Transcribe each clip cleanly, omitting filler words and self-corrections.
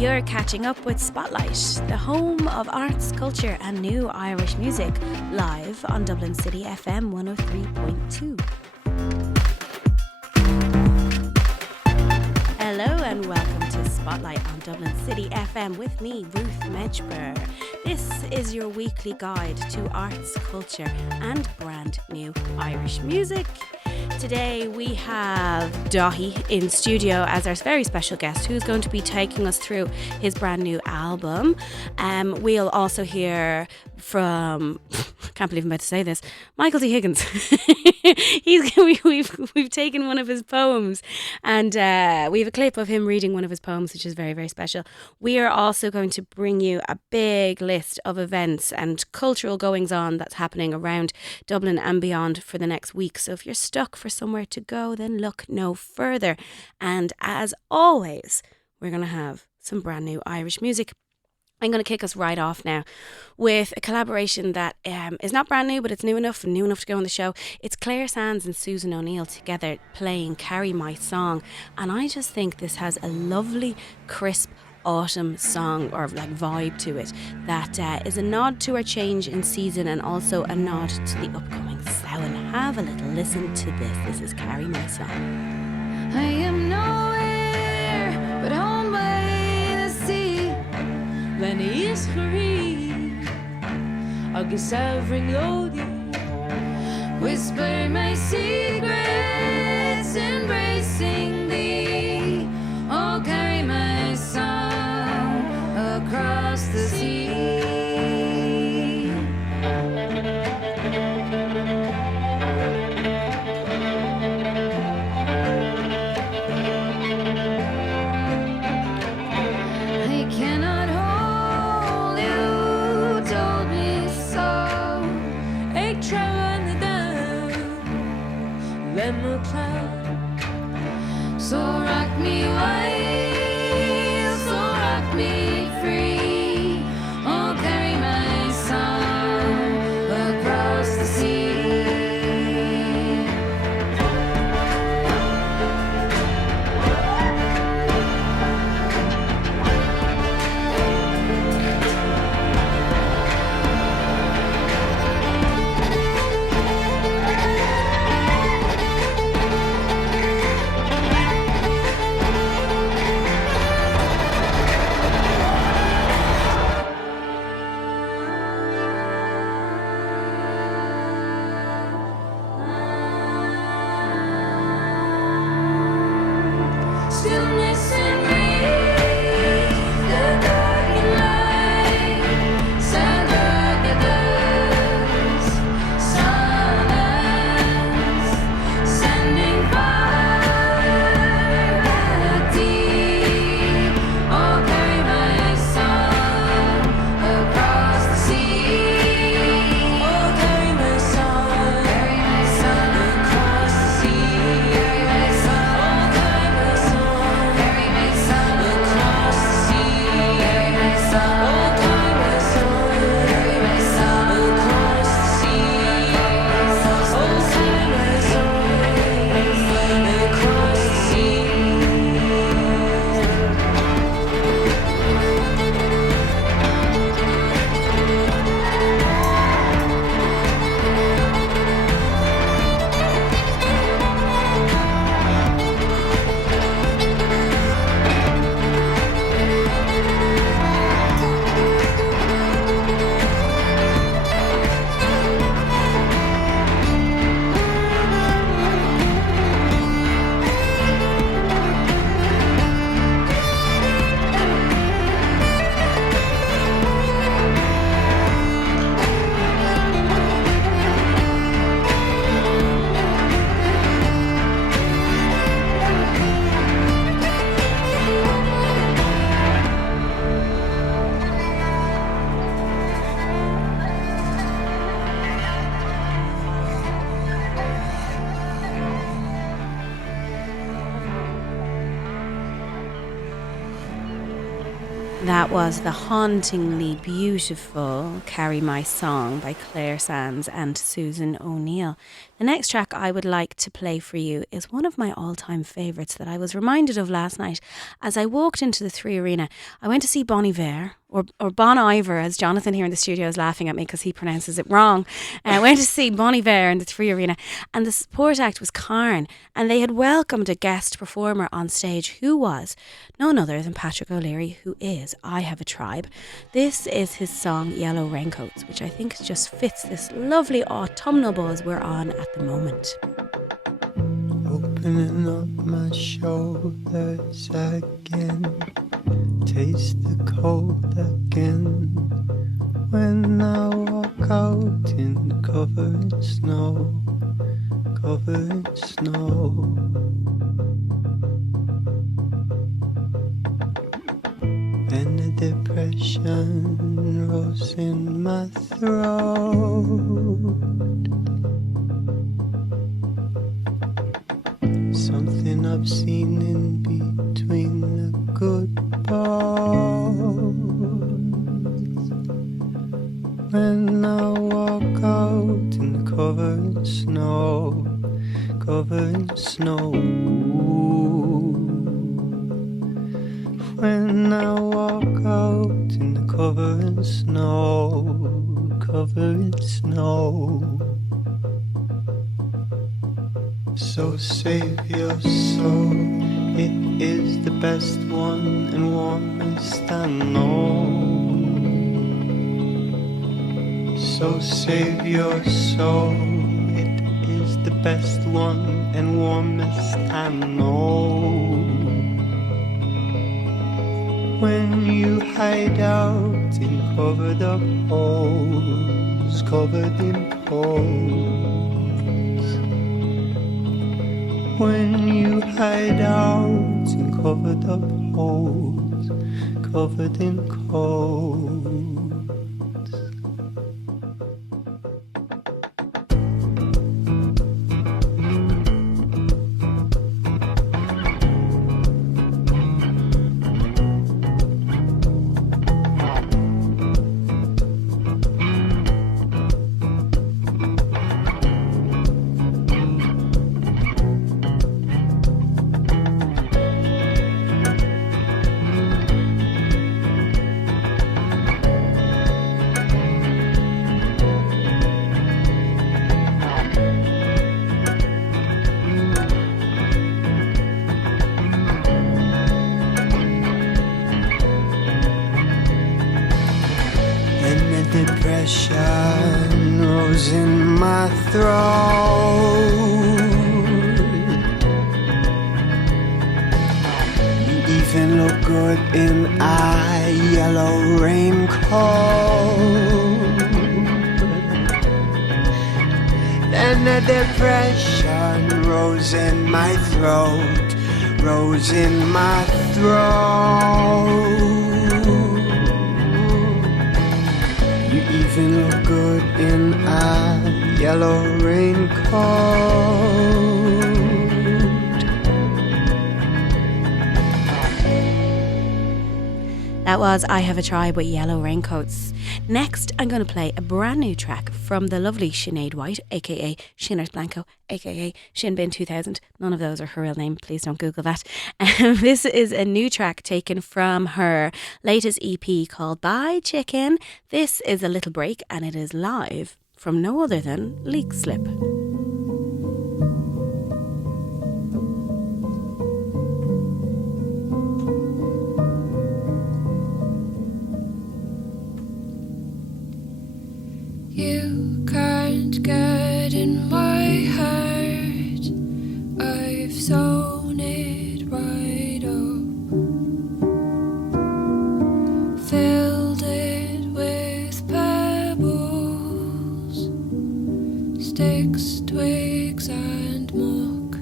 You're catching up with Spotlight, the home of arts, culture and new Irish music, live on Dublin City FM 103.2. Hello and welcome to Spotlight on Dublin City FM with me, Ruth Medjber. This is your weekly guide to arts, culture and brand new Irish music. Today we have Daithí in studio as our very special guest, who's going to be taking us through his brand new album. We'll also hear from, I can't believe I'm about to say this, Michael D. Higgins. We've taken one of his poems and we have a clip of him reading one of his poems, which is very, very special. We are also going to bring you a big list of events and cultural goings on that's happening around Dublin and beyond for the next week. So if you're stuck for somewhere to go, then look no further. And as always, we're going to have some brand new Irish music. I'm going to kick us right off now with a collaboration that is not brand new, but it's new enough to go on the show. It's Claire Sands and Susan O'Neill together playing Carry My Song. And I just think this has a lovely, crisp autumn song or like vibe to it that is a nod to our change in season and also a nod to the upcoming Samhain. Have a little listen to this. This is Carry My Song. I am nowhere but home by the sea. Lenny is free. Agus every lodi. Whisper my secrets, embracing thee. Oh, carry my song across the sea. So rock me wild, so rock me free. Oh, carry my song across the sea. That was the hauntingly beautiful Carry My Song by Claire Sands and Susan O'Neill. The next track I would like to play for you is one of my all-time favourites that I was reminded of last night as I walked into the Three Arena. I went to see Bon Iver, or Bon Iver, as Jonathan here in the studio is laughing at me because he pronounces it wrong. I went to see Bon Iver in the Three Arena, and the support act was Carn, and they had welcomed a guest performer on stage who was none other than Patrick O'Leary, who is I Have a Tribe. This is his song Yellow Raincoats, which I think just fits this lovely autumnal buzz we're on at the moment. Opening up my shoulders again, taste the cold again. When I walk out in the covered snow, covered snow. Then the depression rose in my throat. Something I've seen in between the good bones. When I walk out in the covered snow, covered snow. When I walk out in the covered snow, covered snow. So save your soul, it is the best one and warmest I know. So save your soul, it is the best one and warmest I know. When you hide out in covered up holes, covered in holes. When you hide out in covered up holes, covered in cold. Depression rose in my throat. You even look good in a yellow raincoat. Then the depression rose in my throat, rose in my throat. You even look good in a yellow raincoat. That was I Have a Tribe with Yellow Raincoats. Next, I'm going to play a brand new track from the lovely Sinead White, aka Shinert Blanco, aka Shinbin 2000. None of those are her real name, please don't Google that. This is a new track taken from her latest EP called Bye Chicken. This is A Little Break, and it is live from no other than Leak Slip. You can't get in my heart. I've sewn it right up, filled it with pebbles, sticks, twigs and muck.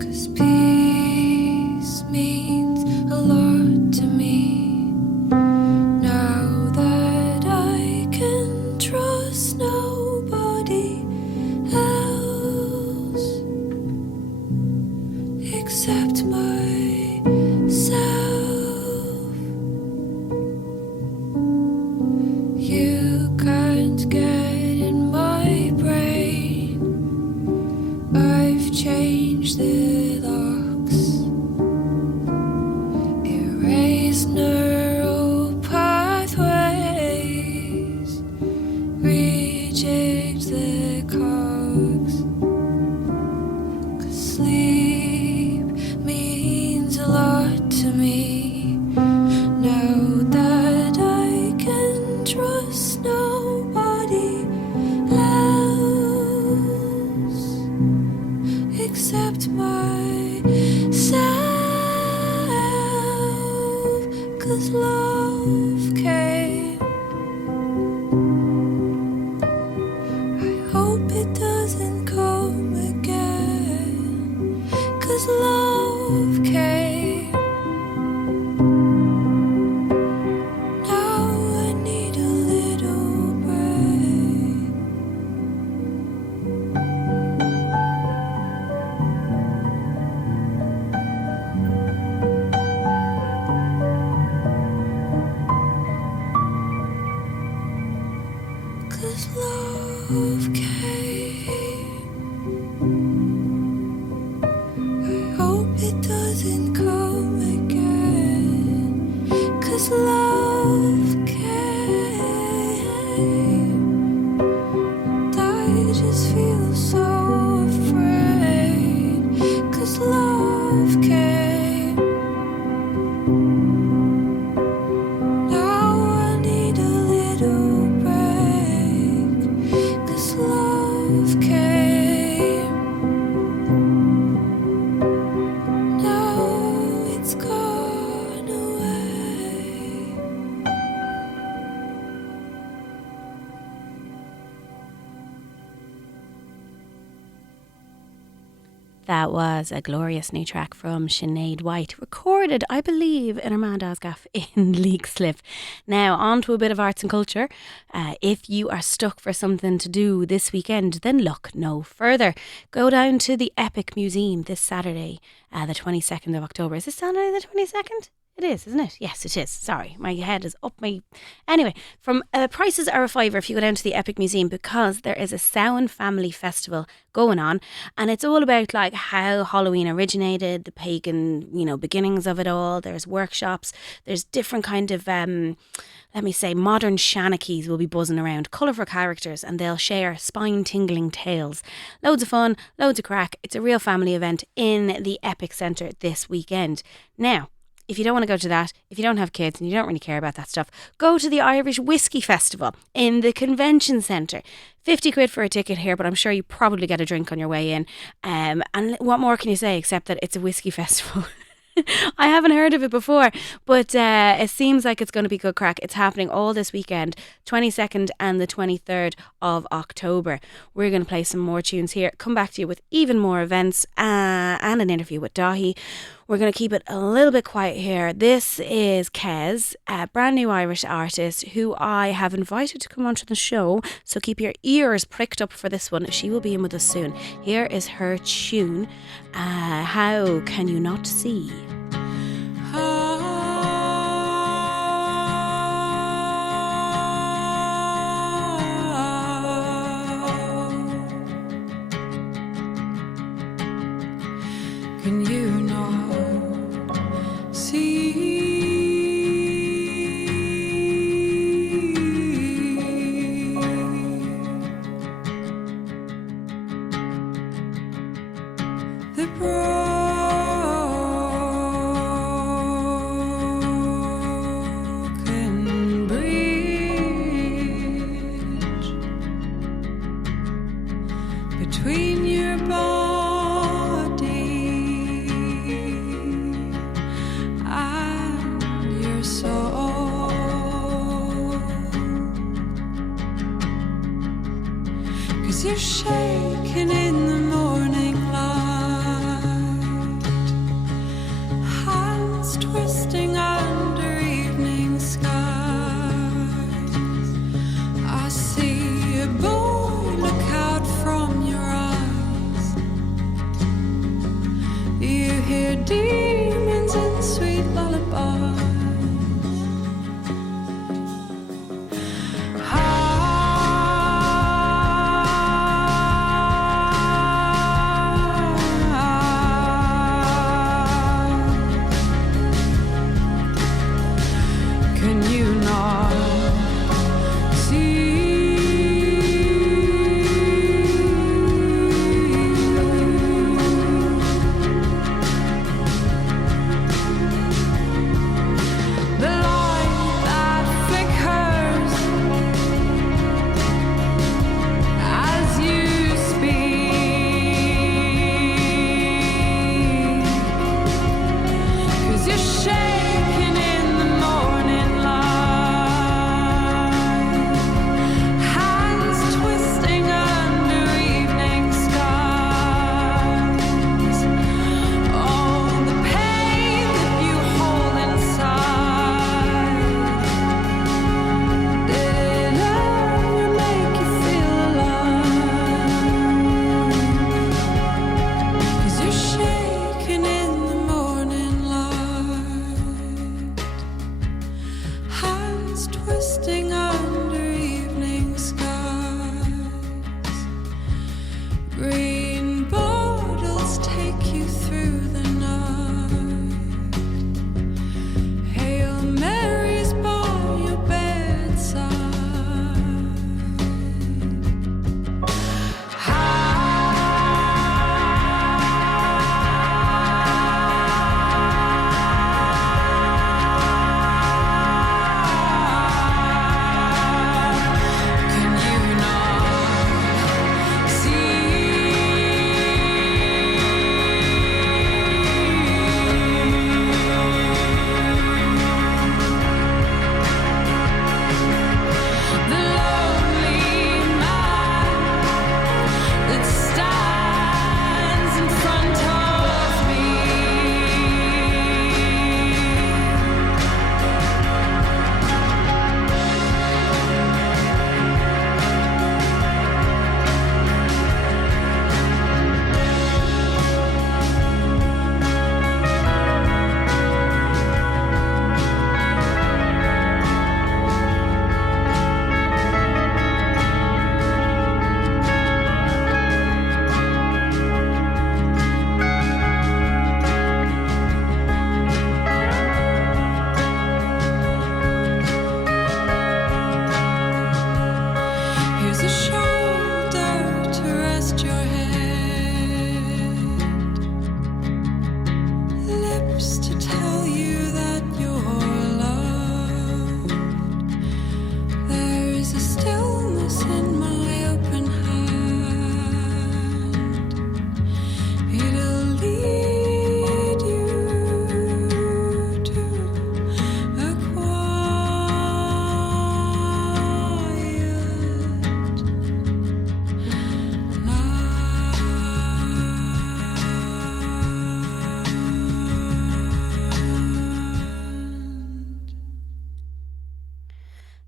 'Cause peace means a lot to me. Now that I can trust nobody else except myself. You can't get in my brain. change the locks, erase neural pathways, reject the cogs. 'Cause sleep means a lot to me. Know that I can trust nobody else except myself. 'Cause love came. I hope it doesn't come again. 'Cause love came. Now I need a little break. 'Cause love came. I hope it doesn't come again. 'Cause love came. I just feel so afraid. 'Cause love came. Now I need a little break. 'Cause love came. Now it's gone away. That was a glorious new track from Sinead White, recorded, I believe, in Armand Asghaf in Leixlip. Now, on to a bit of arts and culture. If you are stuck for something to do this weekend, then look no further. Go down to the Epic Museum this Saturday, the 22nd of October. Is this Saturday the 22nd? It is, isn't it? Yes, it is. Sorry, my head is up my... Anyway, from prices are a fiver if you go down to the Epic Museum, because there is a Samhain Family Festival going on, and it's all about like how Halloween originated, the pagan, beginnings of it all. There's workshops, there's different kind of modern shanachis will be buzzing around, colourful characters, and they'll share spine-tingling tales. Loads of fun, loads of crack. It's a real family event in the Epic Centre this weekend. Now, if you don't want to go to that, if you don't have kids and you don't really care about that stuff, go to the Irish Whiskey Festival in the Convention Centre. 50 quid for a ticket here, but I'm sure you probably get a drink on your way in. And what more can you say except that it's a whiskey festival? I haven't heard of it before, but it seems like it's going to be good crack. It's happening all this weekend, 22nd and the 23rd of October. We're going to play some more tunes here, come back to you with even more events and an interview with Daithí. We're going to keep it a little bit quiet here. This is Kez, a brand new Irish artist who I have invited to come onto the show, so keep your ears pricked up for this one. She will be in with us soon. Here is her tune, How Can You Not See? Can you not see the broken bridge between your bones? You're shaking in the morning light, hands twisting under evening skies. I see a boy look out from your eyes. You hear demons in sweet lullabies.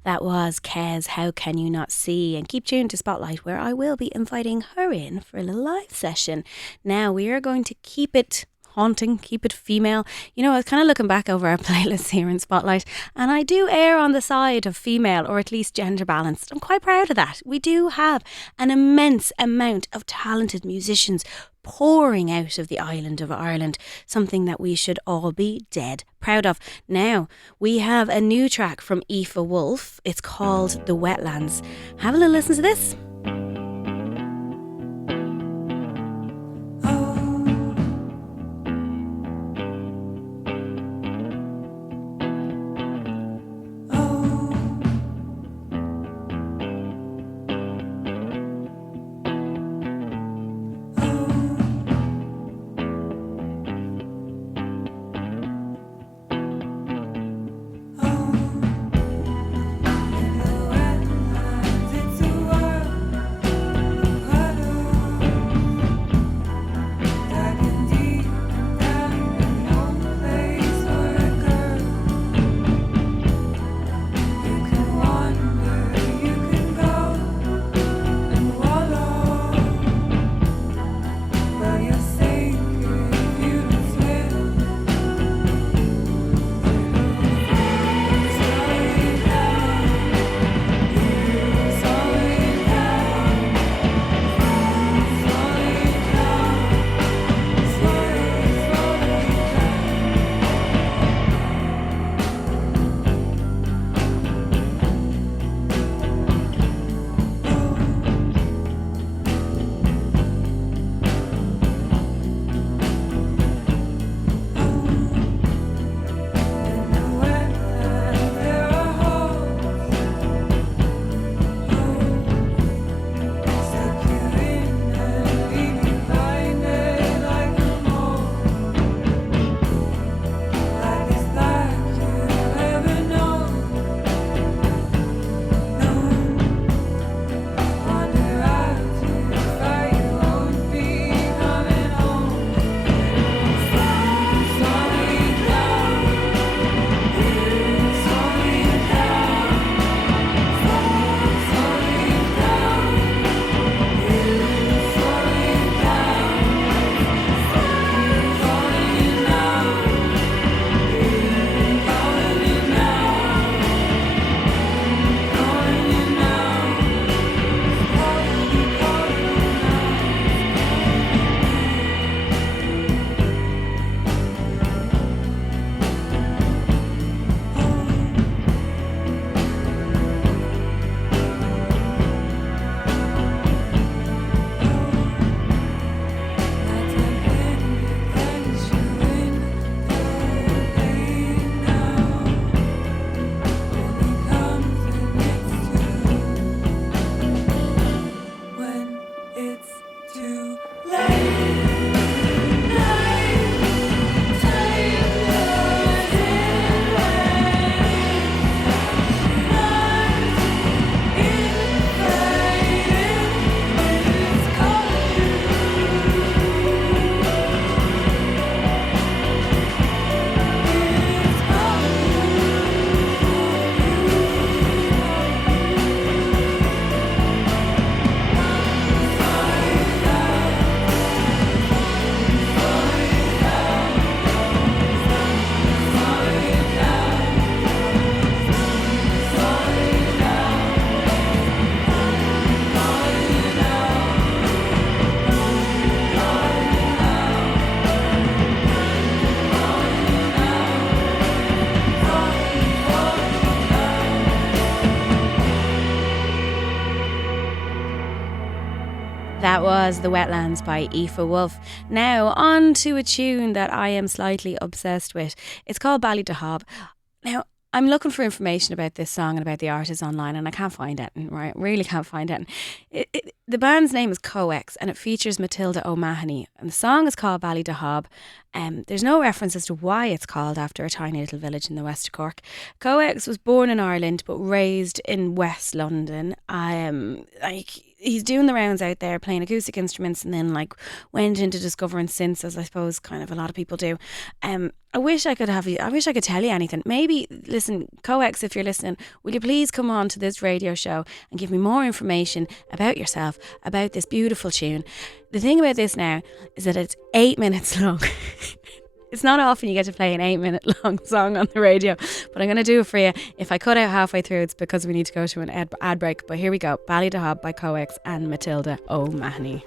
That was Kez, How Can You Not See? And keep tuned to Spotlight, where I will be inviting her in for a little live session. Now, we are going to keep it haunting, keep it female. You know, I was kind of looking back over our playlists here in Spotlight, and I do err on the side of female, or at least gender balanced. I'm quite proud of that. We do have an immense amount of talented musicians pouring out of the island of Ireland, something that we should all be dead proud of. Now, we have a new track from Aoife Wolf. It's called The Wetlands. Have a little listen to this. That was The Wetlands by Aoife Wolf. Now, on to a tune that I am slightly obsessed with. It's called Ballydehob. Now, I'm looking for information about this song and about the artist online, and I can't find it. Right, really can't find it. The band's name is Coex, and it features Matilda O'Mahony, and the song is called Ballydehob. There's no reference as to why it's called after a tiny little village in the west of Cork. Coex was born in Ireland but raised in West London. he's doing the rounds out there playing acoustic instruments, and then like went into discovering synths, as I suppose kind of a lot of people do. I wish I could tell you anything. Maybe, listen, Coex, if you're listening, will you please come on to this radio show and give me more information about yourself, about this beautiful tune. The thing about this now is that it's 8 minutes long. It's not often you get to play an 8-minute long song on the radio, but I'm going to do it for you. If I cut out halfway through, it's because we need to go to an ad break. But here we go. Ballydehob by Coex and Matilda O'Mahony.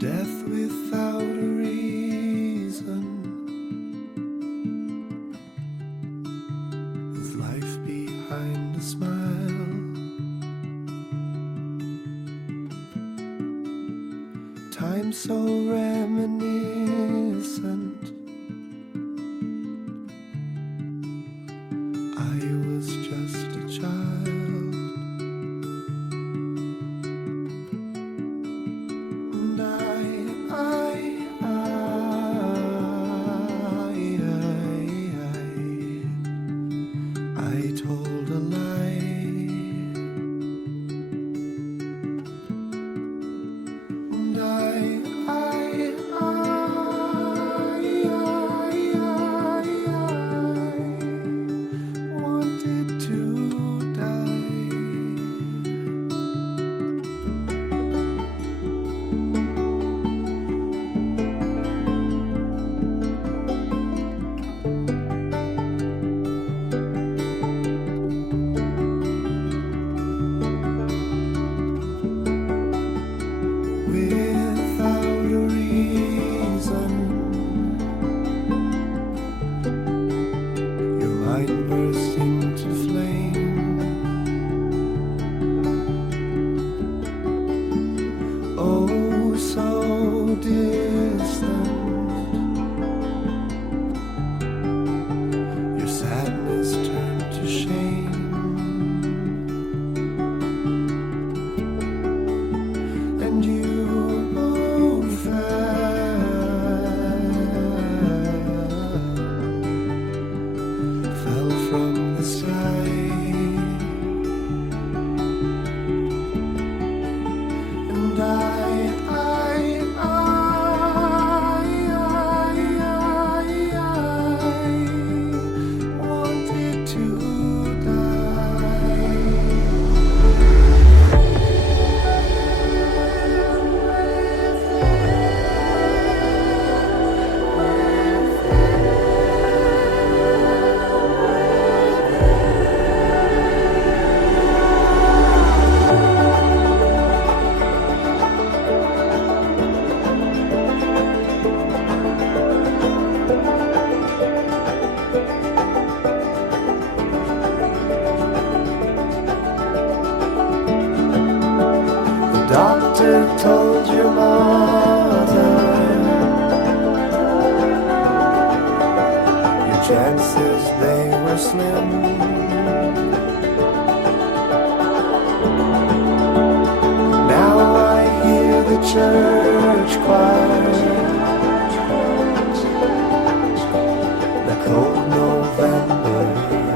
Death without a reason is life behind a smile. Time so reminiscent. I was just a child. have told your mother, your chances they were slim. Now I hear the church choir, the cold November hymn.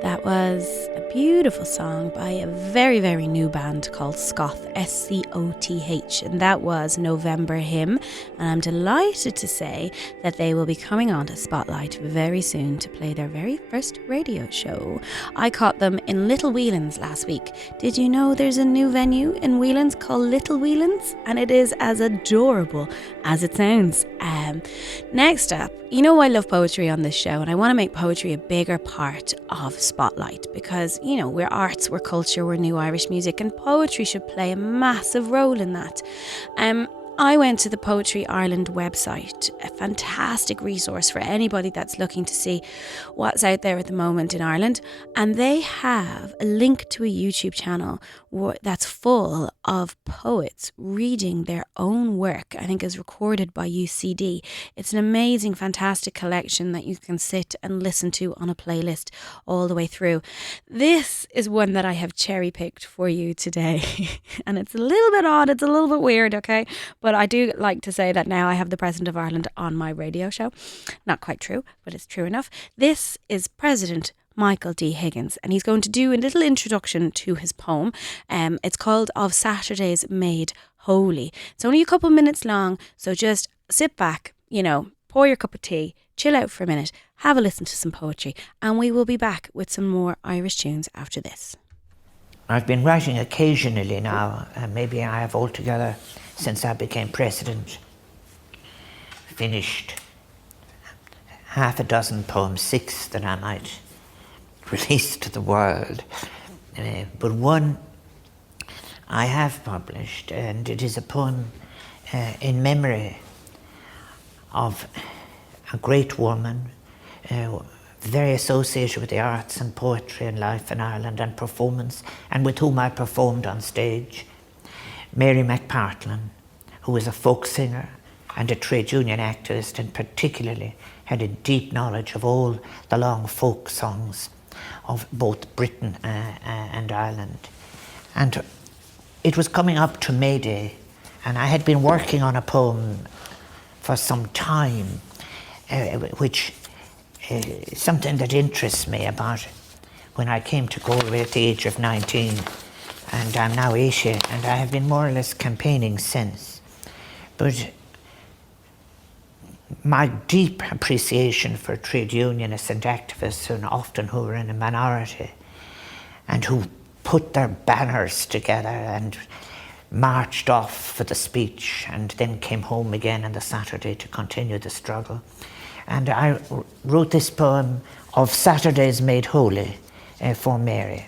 That was a beautiful song by a very, very new band called Scoth, Scoth, and that was November Hymn. And I'm delighted to say that they will be coming on to Spotlight very soon to play their very first radio show. I caught them in Little Whelan's last week. Did you know there's a new venue in Whelan's called Little Whelan's? And it is as adorable as it sounds. Next up, you know I love poetry on this show, and I want to make poetry a bigger part of Spotlight because, you know, we're arts, we're culture, we're new Irish music, and poetry should play a massive role in that. I went to the Poetry Ireland website, a fantastic resource for anybody that's looking to see what's out there at the moment in Ireland. And they have a link to a YouTube channel that's full of poets reading their own work, I think is recorded by UCD. It's an amazing, fantastic collection that you can sit and listen to on a playlist all the way through. This is one that I have cherry picked for you today. And it's a little bit odd, it's a little bit weird, okay? But I do like to say that now I have the President of Ireland on my radio show. Not quite true, but it's true enough. This is President Michael D. Higgins, and he's going to do a little introduction to his poem. It's called Of Saturdays Made Holy. It's only a couple minutes long, so just sit back, you know, pour your cup of tea, chill out for a minute, have a listen to some poetry, and we will be back with some more Irish tunes after this. I've been writing occasionally now, and maybe I have altogether, since I became president, finished half a dozen poems, 6 that I might release to the world. But one I have published, and it is a poem in memory of a great woman, very associated with the arts and poetry and life in Ireland and performance, and with whom I performed on stage, Mary McPartlan, who was a folk singer and a trade union activist, and particularly had a deep knowledge of all the long folk songs of both Britain and Ireland. And it was coming up to May Day, and I had been working on a poem for some time, which something that interests me about when I came to Galway at the age of 19, and I'm now 80, and I have been more or less campaigning since. But my deep appreciation for trade unionists and activists, and often who were in a minority, and who put their banners together and marched off for the speech and then came home again on the Saturday to continue the struggle. And I wrote this poem, Of Saturdays Made Holy, for Mary.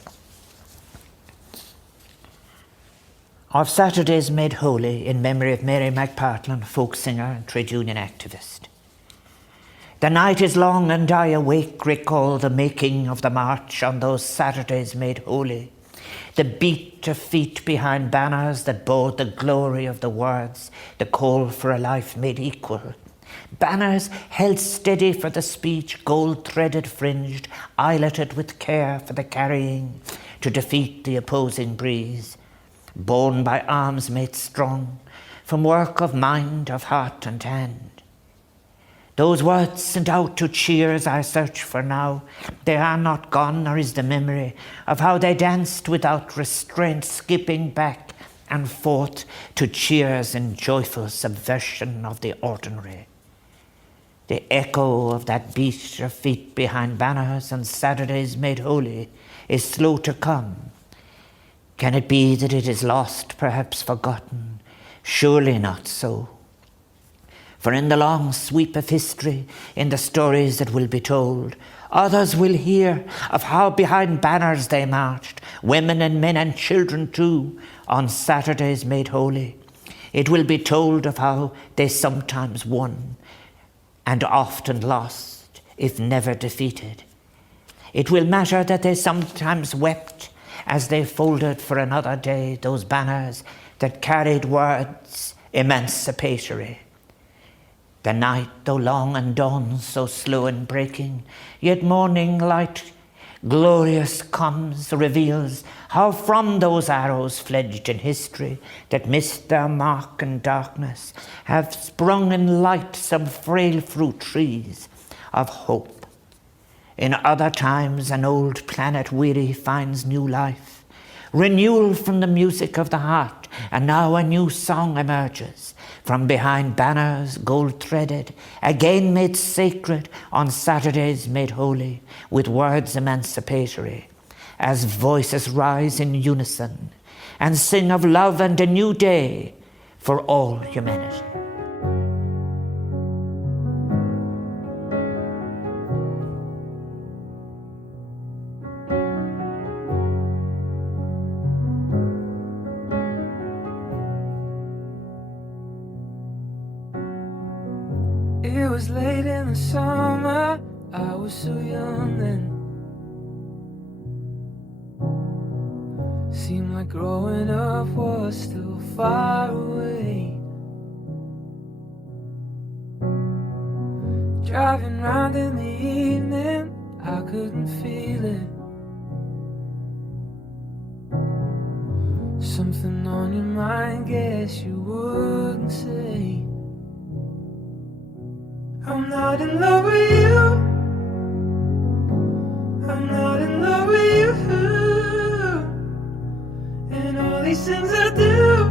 Of Saturdays Made Holy, in memory of Mary McPartlan, folk singer and trade union activist. The night is long and I awake, recall the making of the march on those Saturdays made holy. The beat of feet behind banners that bore the glory of the words, the call for a life made equal. Banners held steady for the speech, gold-threaded fringed, eyeletted with care for the carrying, to defeat the opposing breeze. Borne by arms made strong, from work of mind, of heart and hand. Those words sent out to cheers I search for now. They are not gone, nor is the memory of how they danced without restraint, skipping back and forth to cheers in joyful subversion of the ordinary. The echo of that beat of feet behind banners on Saturdays made holy is slow to come. Can it be that it is lost, perhaps forgotten? Surely not so. For in the long sweep of history, in the stories that will be told, others will hear of how behind banners they marched, women and men and children too, on Saturdays made holy. It will be told of how they sometimes won and often lost, if never defeated. It will matter that they sometimes wept as they folded for another day those banners that carried words emancipatory. The night, though long and dawn so slow in breaking, yet morning light glorious comes, reveals how from those arrows fledged in history that missed their mark in darkness have sprung in light some frail fruit trees of hope. In other times an old planet weary finds new life, renewal from the music of the heart, and now a new song emerges from behind banners gold-threaded, again made sacred on Saturdays made holy, with words emancipatory, as voices rise in unison and sing of love and a new day for all humanity. It was late in the summer, I was so young then. Seemed like growing up was still far away. Driving round in the evening, I couldn't feel it. Something on your mind, guess you wouldn't say. I'm not in love with you. I'm not in love with you. And all these things I do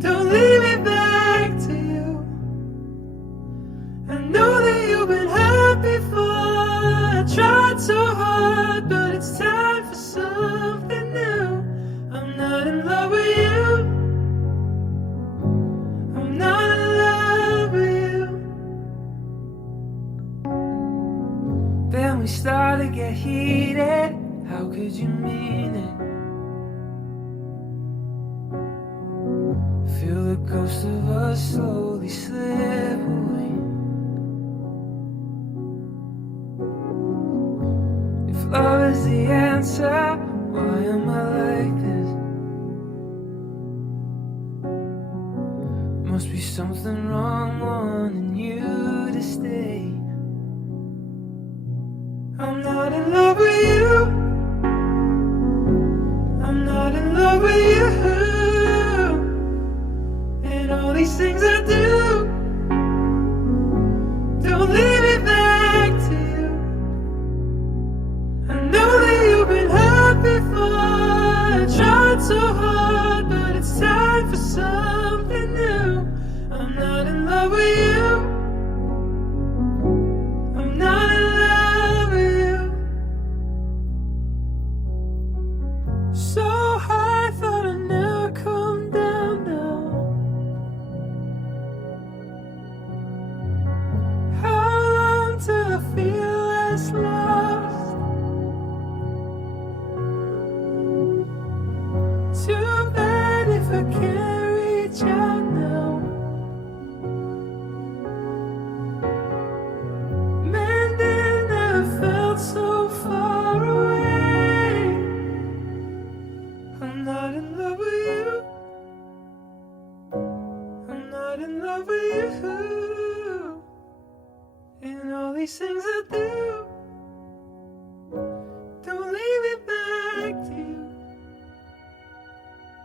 don't lead me back to you. I know that you've been hurt before. I tried so hard, but it's time for something new. I'm not in love with you. I'm not in love with you. Then we started to get heated. How could you mean it? Feel the ghost of us slowly slip away. If love is the answer, why am I like this? Must be something wrong wanting you to stay. I'm not in love with you. I'm not in love with you. And all these things I do don't lead me back to you. I know that you've been hurt before. I tried so hard, but it's time for something new. I'm not in love with you. I'm not in love with you. So high, thought I'd never come down now. How long till I feel less lost? Too bad if I can't reach out now. Mending never felt so far away. I'm not in love with you. I'm not in love with you. And all these things I do don't lead me back to you.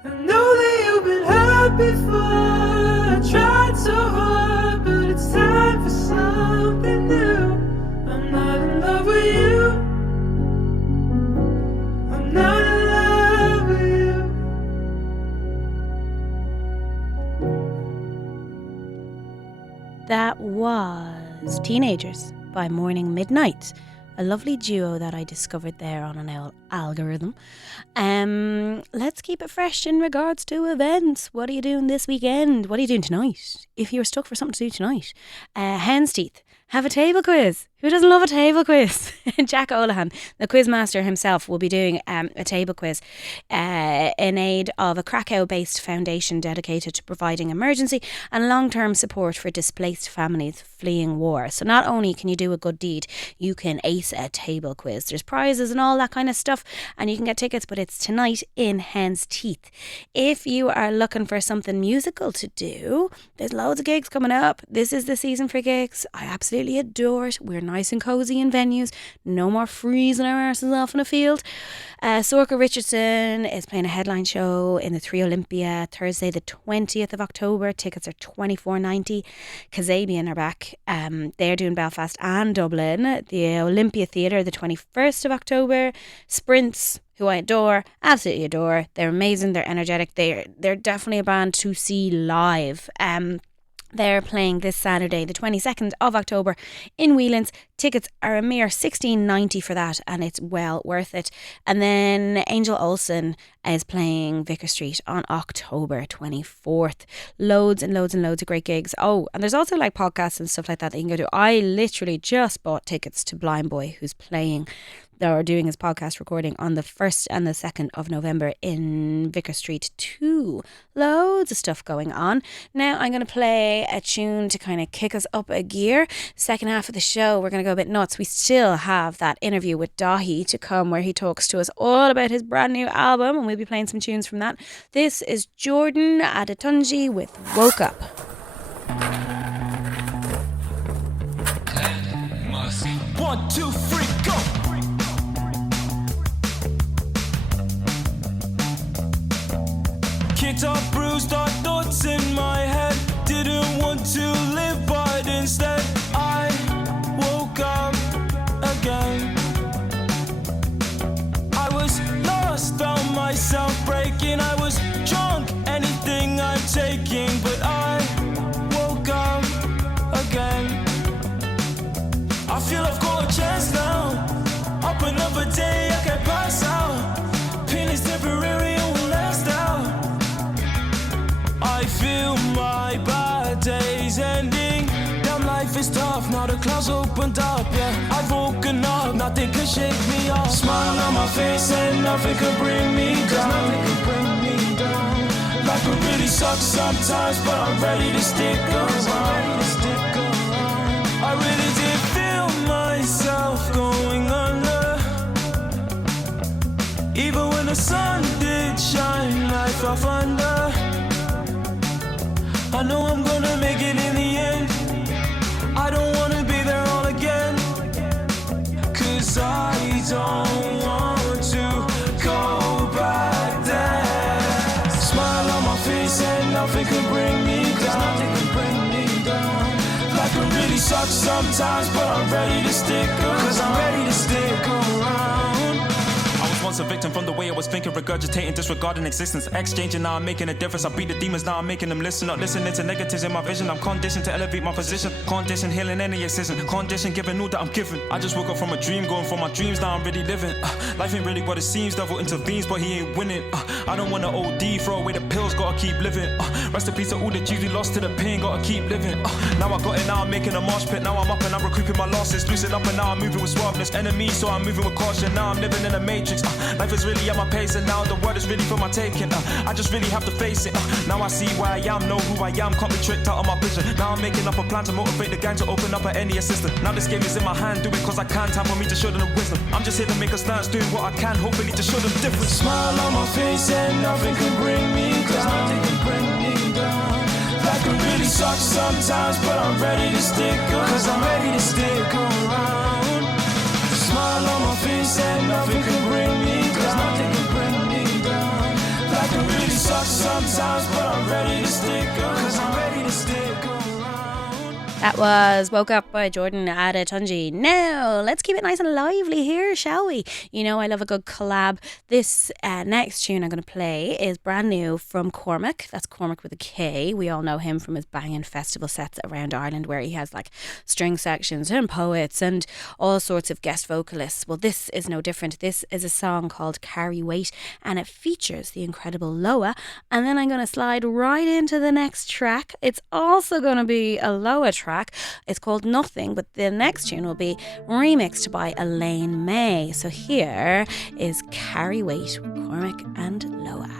I know that you've been hurt before. I tried so hard, but it's time for something new. I'm not in love with you. I'm not in love with you. That was Teenagers by Morning Midnight. a lovely duo that I discovered there on an algorithm. Let's keep it fresh in regards to events. What are you doing this weekend? What are you doing tonight? If you're stuck for something to do tonight, Hen's Teeth have a table quiz. Who doesn't love a table quiz? Jack Olahan, the quizmaster himself, will be doing a table quiz in aid of a Krakow-based foundation dedicated to providing emergency and long-term support for displaced families fleeing war. So not only can you do a good deed, you can ace a table quiz. There's prizes and all that kind of stuff, and you can get tickets, but it's tonight in Hen's Teeth. If you are looking for something musical to do, there's loads of gigs coming up. This is the season for gigs. I absolutely adore it. We're nice and cozy in venues. No more freezing our arses off in a field. Sorka Richardson is playing a headline show in the 3 Olympia Thursday the 20th of October. Tickets are $24.90. Kazabian are back. They're doing Belfast and Dublin. The Olympia Theatre the 21st of October. Sprints, who I adore, absolutely adore. They're amazing. They're energetic. They're definitely a band to see live. They're playing this Saturday, the 22nd of October in Whelan's. Tickets are a mere $16.90 for that, and it's well worth it. And then Angel Olsen is playing Vicar Street on October 24th. Loads and loads and loads of great gigs. Oh, and there's also like podcasts and stuff like that you can go to. I literally just bought tickets to Blind Boy, who's playing or doing his podcast recording on the 1st and the 2nd of November in Vicar Street 2. Loads of stuff going on. Now I'm going to play a tune to kind of kick us up a gear. Second half of the show, we're going to go a bit nuts. We still have that interview with Daithí to come where he talks to us all about his brand new album, and we'll be playing some tunes from that. This is Jordan Adetunji with Woke Up. 1, 2, 3, go! Kicked up, bruised up thoughts in my head. Didn't want to live, but instead I woke up again. I was lost, found myself breaking. I was drunk, anything I'm taking, but I woke up again. I feel I've got a chance now. Up another day, I can pass out. Pain is temporary and will last out. I feel my bad days ending. Damn, life is tough, now the clouds opened up, yeah. I've woken up, nothing can shake me off. Smile on my face and nothing can bring me down. Nothing can bring me down. Life will really suck sometimes, but I'm ready to stick around. I really did feel myself going under. Even when the sun did shine, I fell under. I know I'm gonna make it in the end. I don't wanna be there all again, 'cause I don't want to go back there. Smile on my face and nothing can bring me down. Nothing can bring me down. Life can really suck sometimes, but I'm ready to stick around. 'Cause I'm ready to stick around. Once a victim from the way I was thinking, regurgitating, disregarding existence, exchanging, now I'm making a difference. I beat the demons, now I'm making them listen. Not listening to negatives in my vision. I'm conditioned to elevate my position, conditioned healing any excision, conditioned giving all that I'm given. I just woke up from a dream, going for my dreams, now I'm really living. Life ain't really what it seems, devil intervenes, but he ain't winning. I don't wanna OD, throw away the pills, gotta keep living. Rest in peace to all the G's we lost to the pain, gotta keep living. Now I got it, now I'm making a marsh pit. Now I'm up and I'm recouping my losses, loosen up and now I'm moving with suaveness. Enemies, so I'm moving with caution. Now I'm living in a matrix. Life is really at my pace and now the word is really for my taking. I just really have to face it. Now I see where I am, know who I am, can't be tricked out of my vision. Now I'm making up a plan to motivate the gang to open up at any assistant. Now this game is in my hand, do it cause I can. Time for me to show them the wisdom. I'm just here to make a stance, doing what I can, hopefully to show them different. Smile on my face and nothing can bring me down. Nothing can bring me down. Life can really suck sometimes, but I'm ready to stick around. 'Cause I'm ready to stick around. Smile on my face and nothing can bring me down. Nothing can bring me down. Life can really suck sometimes, but I'm ready to stick around. 'Cause I'm ready to stick around. That was Woke Up by Jordan Adetunji. Now, let's keep it nice and lively here, shall we? You know, I love a good collab. This next tune I'm going to play is brand new from Cormac. That's Cormac with a K. We all know him from his banging festival sets around Ireland where he has like string sections and poets and all sorts of guest vocalists. Well, this is no different. This is a song called Carry Weight and it features the incredible Loa. And then I'm going to slide right into the next track. It's also going to be a Loa track. It's called Nothing, but the next tune will be remixed by Elaine May. So here is Carry Weight, Cormac and Loa.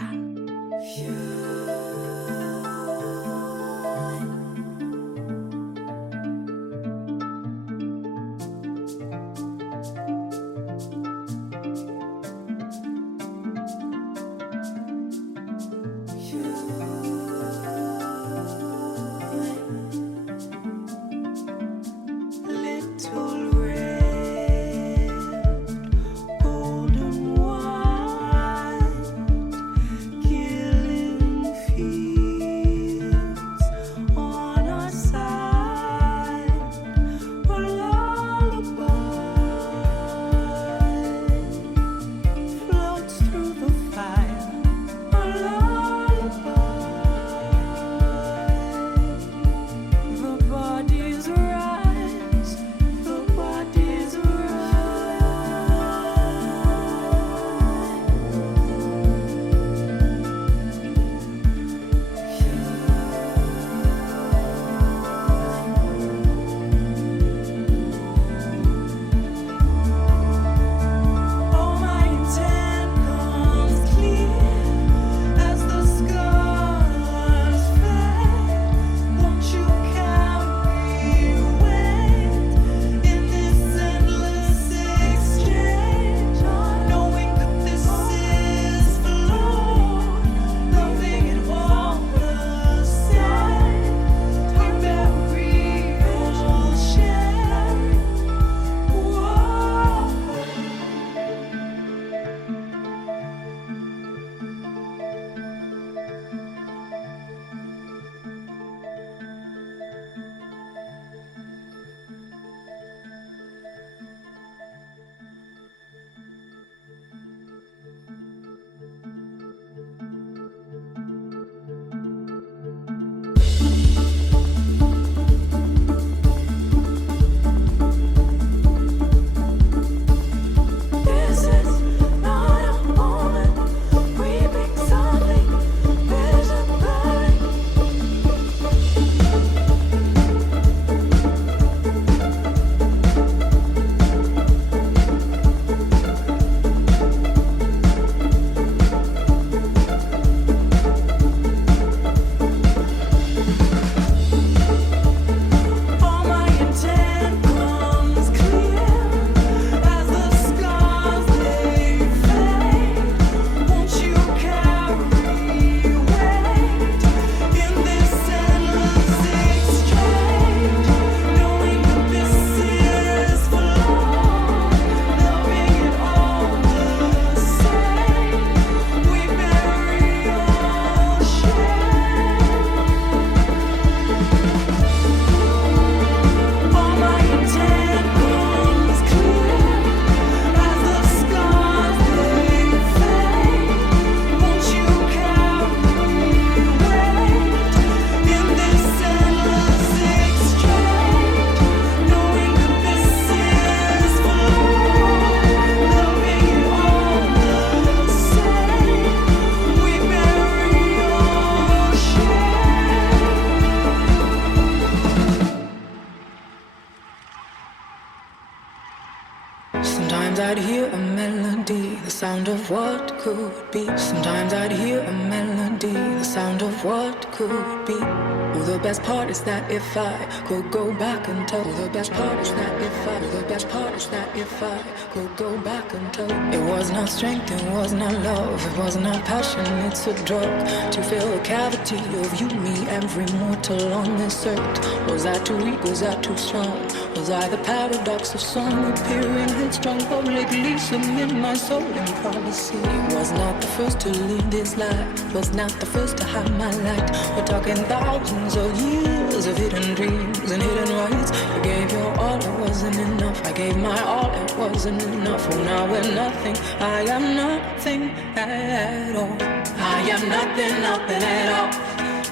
Sometimes I'd hear a melody, the sound of what could be. Sometimes I'd hear a melody, the sound of what could be. Oh, the best part is that if I could go back and tell. The best part is that the best part is that if I could go back and tell. It was not strength, it was not love, it was not passion, it's a drug to fill the cavity of you, me, every mortal on this earth. Was I too weak, was I too strong? Was Was I the paradox of song appearing headstrong publicly? Submit my soul in privacy. Was not the first to live this life, was not the first to have my light. We're talking thousands of years of hidden dreams and hidden rights. You gave your all, it wasn't enough. I gave my all, it wasn't enough. Oh, now we're nothing, I am nothing at all. I am nothing, nothing at all.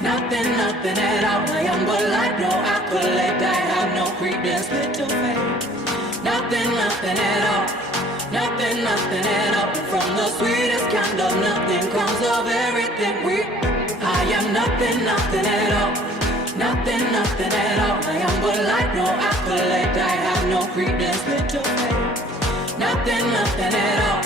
Nothing, nothing at all. I am but like no accolade. I have no credence, little faith. Nothing, nothing at all. Nothing, nothing at all. From the sweetest kind of nothing comes of everything we. I am nothing, nothing at all. Nothing, nothing at all. I am but like no accolade. I have no credence, little faith. Nothing, nothing at all.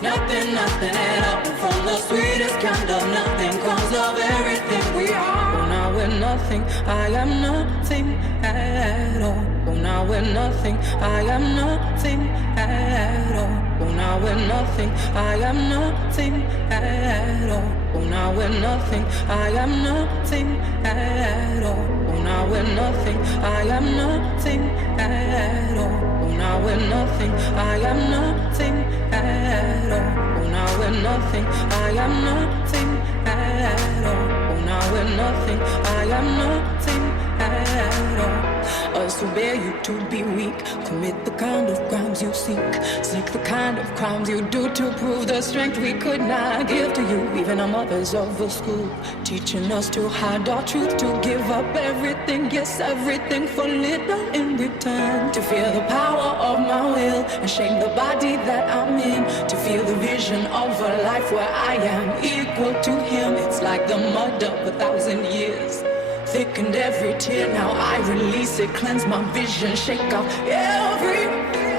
Nothing, nothing at all. From the sweetest kind of nothing comes of everything we are. Oh, now we're nothing, I am nothing at all. Oh, now we're nothing, I am nothing at all. Oh, now we're nothing, I am nothing at all. Oh, now we're nothing, I am nothing at all. Oh, now we're nothing, I am nothing at all. Oh, now we're nothing, I am nothing at all. Oh, now we're nothing, I am nothing at all. Oh, now we're nothing, I am nothing at all. Us who bear you to be weak, commit the kind of crimes you seek, seek the kind of crimes you do to prove the strength we could not give to you. Even our mothers of a school, teaching us to hide our truth, to give up everything, yes, everything for little in return. To feel the power of my will and shape the body that I'm in, to feel the vision of a life where I am equal to him. It's like the mud of 1,000 years, thickened every tear. Now I release it, cleanse my vision, shake off every fear.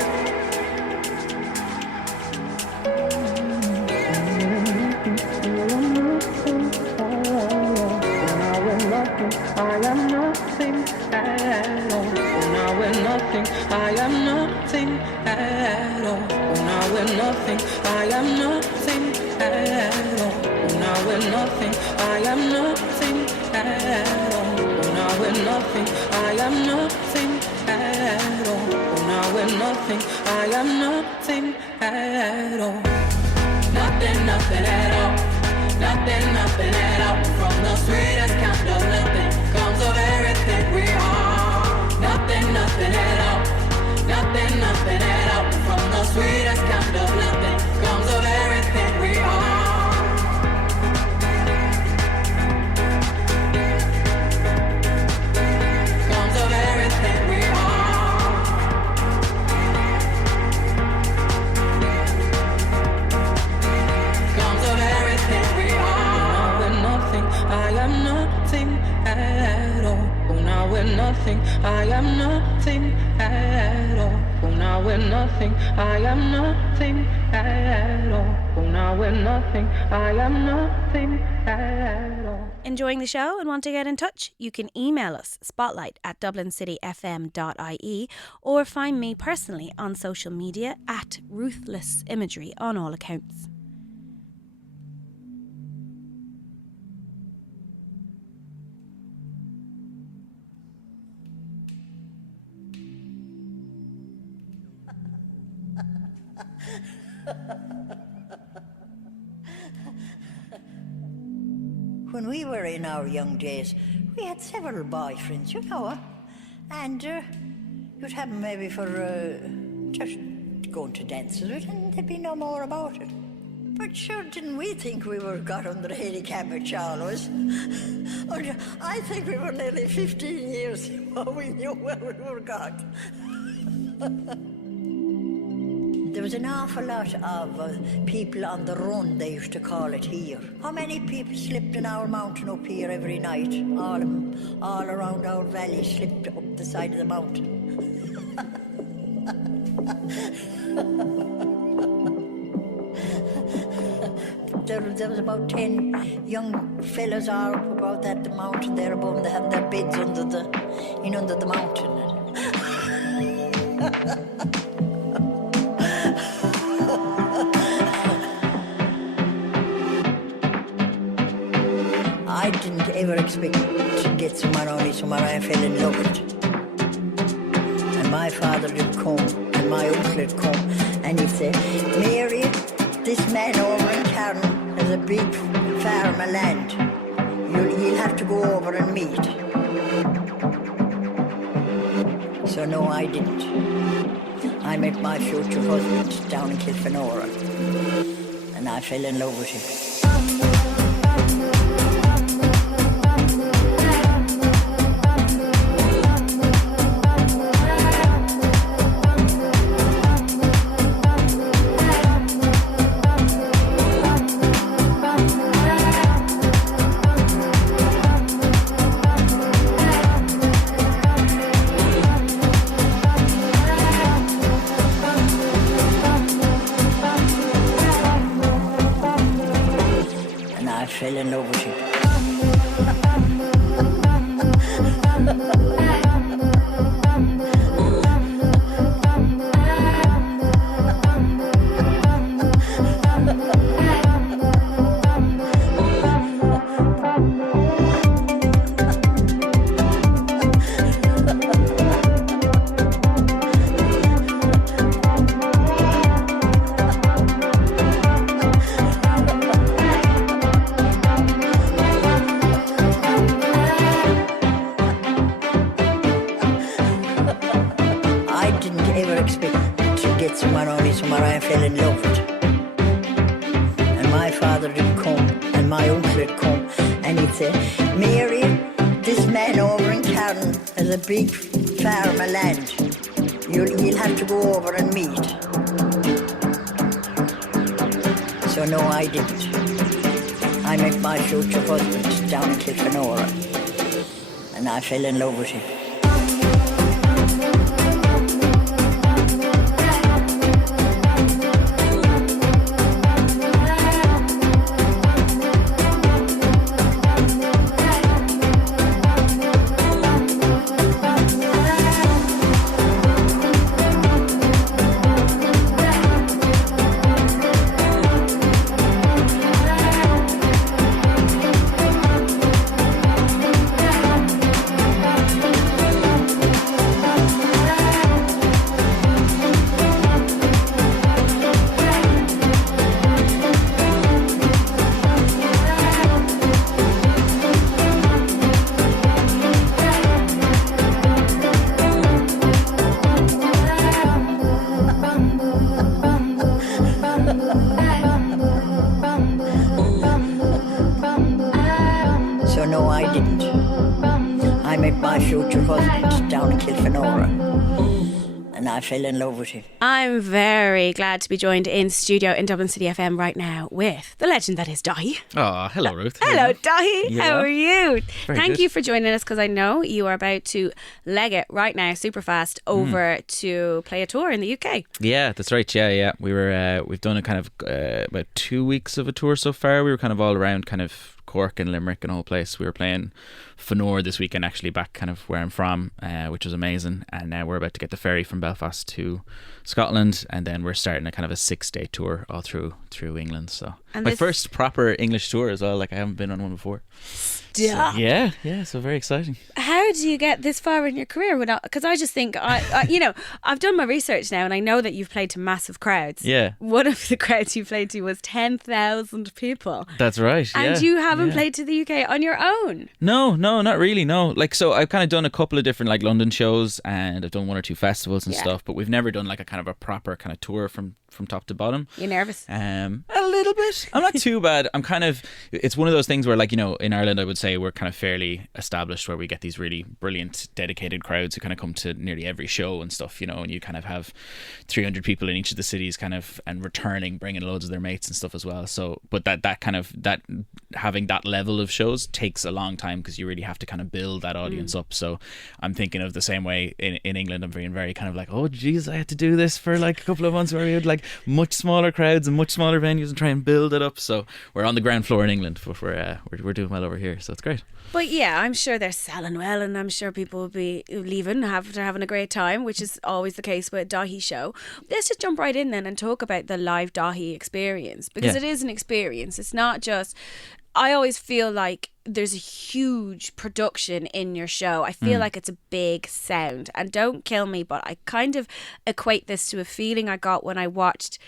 I am nothing at all. Now we're nothing, I am nothing at all. Now we're nothing, I am nothing at all. Now we're nothing, I am nothing at all. Now we're nothing, I am nothing at all. Now we're nothing, I am nothing at all. Nothing, nothing at all. Nothing, nothing at all. From the sweetest kind of nothing comes of everything we are. Nothing, nothing at all. Nothing, nothing at all. From the sweetest kind of nothing comes of everything we are. Comes of everything we are. Comes of everything we are. Now we're nothing, I am nothing at all. Oh, now we're nothing, I am nothing at all. Oh, now we're nothing, I am nothing at all. Oh, now we're nothing, I am nothing at all. Enjoying the show and want to get in touch? You can email us, spotlight@dublincityfm.ie, or find me personally on social media at Ruthless Imagery on all accounts. When we were in our young days, we had several boyfriends, you know, and you'd have them maybe for just going to dances with, and there'd be no more about it. But sure, didn't we think we were got under the handicap always? I think we were nearly 15 years before we knew where we were got. There was an awful lot of people on the run, they used to call it here. How many people slipped in our mountain up here every night? All around our valley slipped up the side of the mountain. There was about 10 young fellas out about at the mountain there above. They had their beds under the mountain. I didn't ever expect to get someone, only someone I fell in love with. And my father did come, and my uncle had come, and he'd say, Mary, this man over in Cairn has a big farm of land. You'll have to go over and meet. So no, I didn't. I met my future husband down in Kilfenora, and I fell in love with him. Fell in love with him. I fell in love with. And my father did come, and my uncle had come, and he'd say, Mary, this man over in Cairn has a big farm of land. You'll have to go over and meet. So no, I didn't. I met my future husband down in Kilfenora, and I fell in love with him. I fell in love with him. I'm very glad to be joined in studio in Dublin City FM right now with the legend that is Daithí. Oh, hello Ruth. Hello Daithí, Yeah. how are you? Thank good. you for joining us, because I know you are about to leg it right now super fast over to play a tour in the UK. Yeah, that's right. Yeah. We've done a kind of about 2 weeks of a tour so far. We were kind of all around kind of Cork and Limerick and the whole place. We were playing Fanor this weekend, actually back kind of where I'm from, which was amazing. And now we're about to get the ferry from Belfast to Scotland, and then we're starting a kind of a 6-day tour all through England. So And my this- first proper English tour as well. Like, I haven't been on one before. Stop. So, yeah. So very exciting. How do you get this far in your career without? Because I just think I've done my research now, and I know that you've played to massive crowds. Yeah. One of the crowds you played to was 10,000 people. That's right. And you haven't played to the UK on your own. No, not really, no. Like, so I've kind of done a couple of different like London shows, and I've done 1 or 2 festivals and stuff, but we've never done like a kind of a proper kind of tour from top to bottom. You nervous? A little bit. I'm not too bad. I'm kind of, it's one of those things where, like, you know, in Ireland I would say we're kind of fairly established, where we get these really brilliant dedicated crowds who kind of come to nearly every show and stuff, you know, and you kind of have 300 people in each of the cities kind of, and returning, bringing loads of their mates and stuff as well. So but that kind of, that having that level of shows takes a long time, because you really have to kind of build that audience up. So I'm thinking of the same way in England. I'm being very kind of like, oh geez, I had to do this for like a couple of months, where we had like much smaller crowds and much smaller venues and try and build it up. So we're on the ground floor in England, but we're doing well over here, so it's great. But yeah, I'm sure they're selling well, and I'm sure people will be leaving after having a great time, which is always the case with Daithí show. Let's just jump right in then and talk about the live Daithí experience, because it is an experience. It's not just I always feel like there's a huge production in your show. I feel like it's a big sound. And don't kill me, but I kind of equate this to a feeling I got when I watched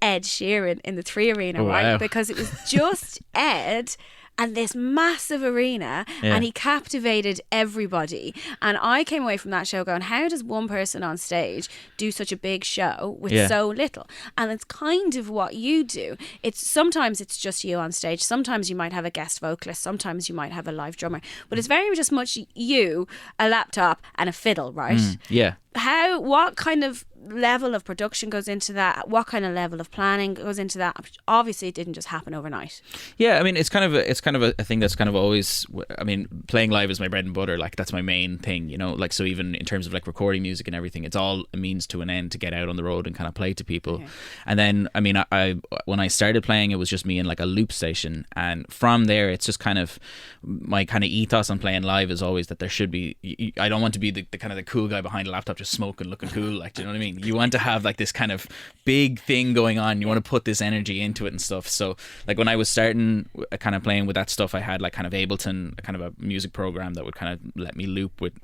Ed Sheeran in the 3 Arena, right? Wow. Because it was just Ed and this massive arena, and he captivated everybody. And I came away from that show going, how does one person on stage do such a big show with so little? And it's kind of what you do. Sometimes it's just you on stage, sometimes you might have a guest vocalist, sometimes you might have a live drummer, but it's very just much you, a laptop and a fiddle, right? Yeah. What kind of level of production goes into that? What kind of level of planning goes into that? Obviously it didn't just happen overnight. Yeah, I mean, it's kind of a thing that's kind of always, I mean, playing live is my bread and butter. Like, that's my main thing, you know, like, so even in terms of like recording music and everything, it's all a means to an end to get out on the road and kind of play to people. Okay. And then, I mean, I when I started playing, it was just me in like a loop station, and from there it's just kind of my kind of ethos on playing live is always that there should be, I don't want to be the kind of the cool guy behind a laptop just smoking, looking cool, like, do you know what I mean? You want to have like this kind of big thing going on, you want to put this energy into it and stuff. So like when I was starting kind of playing with that stuff, I had like kind of Ableton, kind of a music program that would kind of let me loop with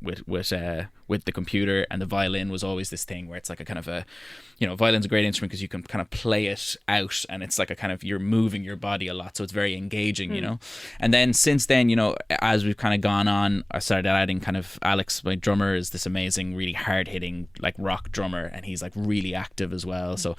the computer, and the violin was always this thing where it's like a kind of a, you know, violin's a great instrument because you can kind of play it out, and it's like a kind of, you're moving your body a lot, so it's very engaging, you know. And then since then, you know, as we've kind of gone on, I started adding kind of, Alex, my drummer, is this amazing, really hard hitting like rock drummer, and he's like really active as well. So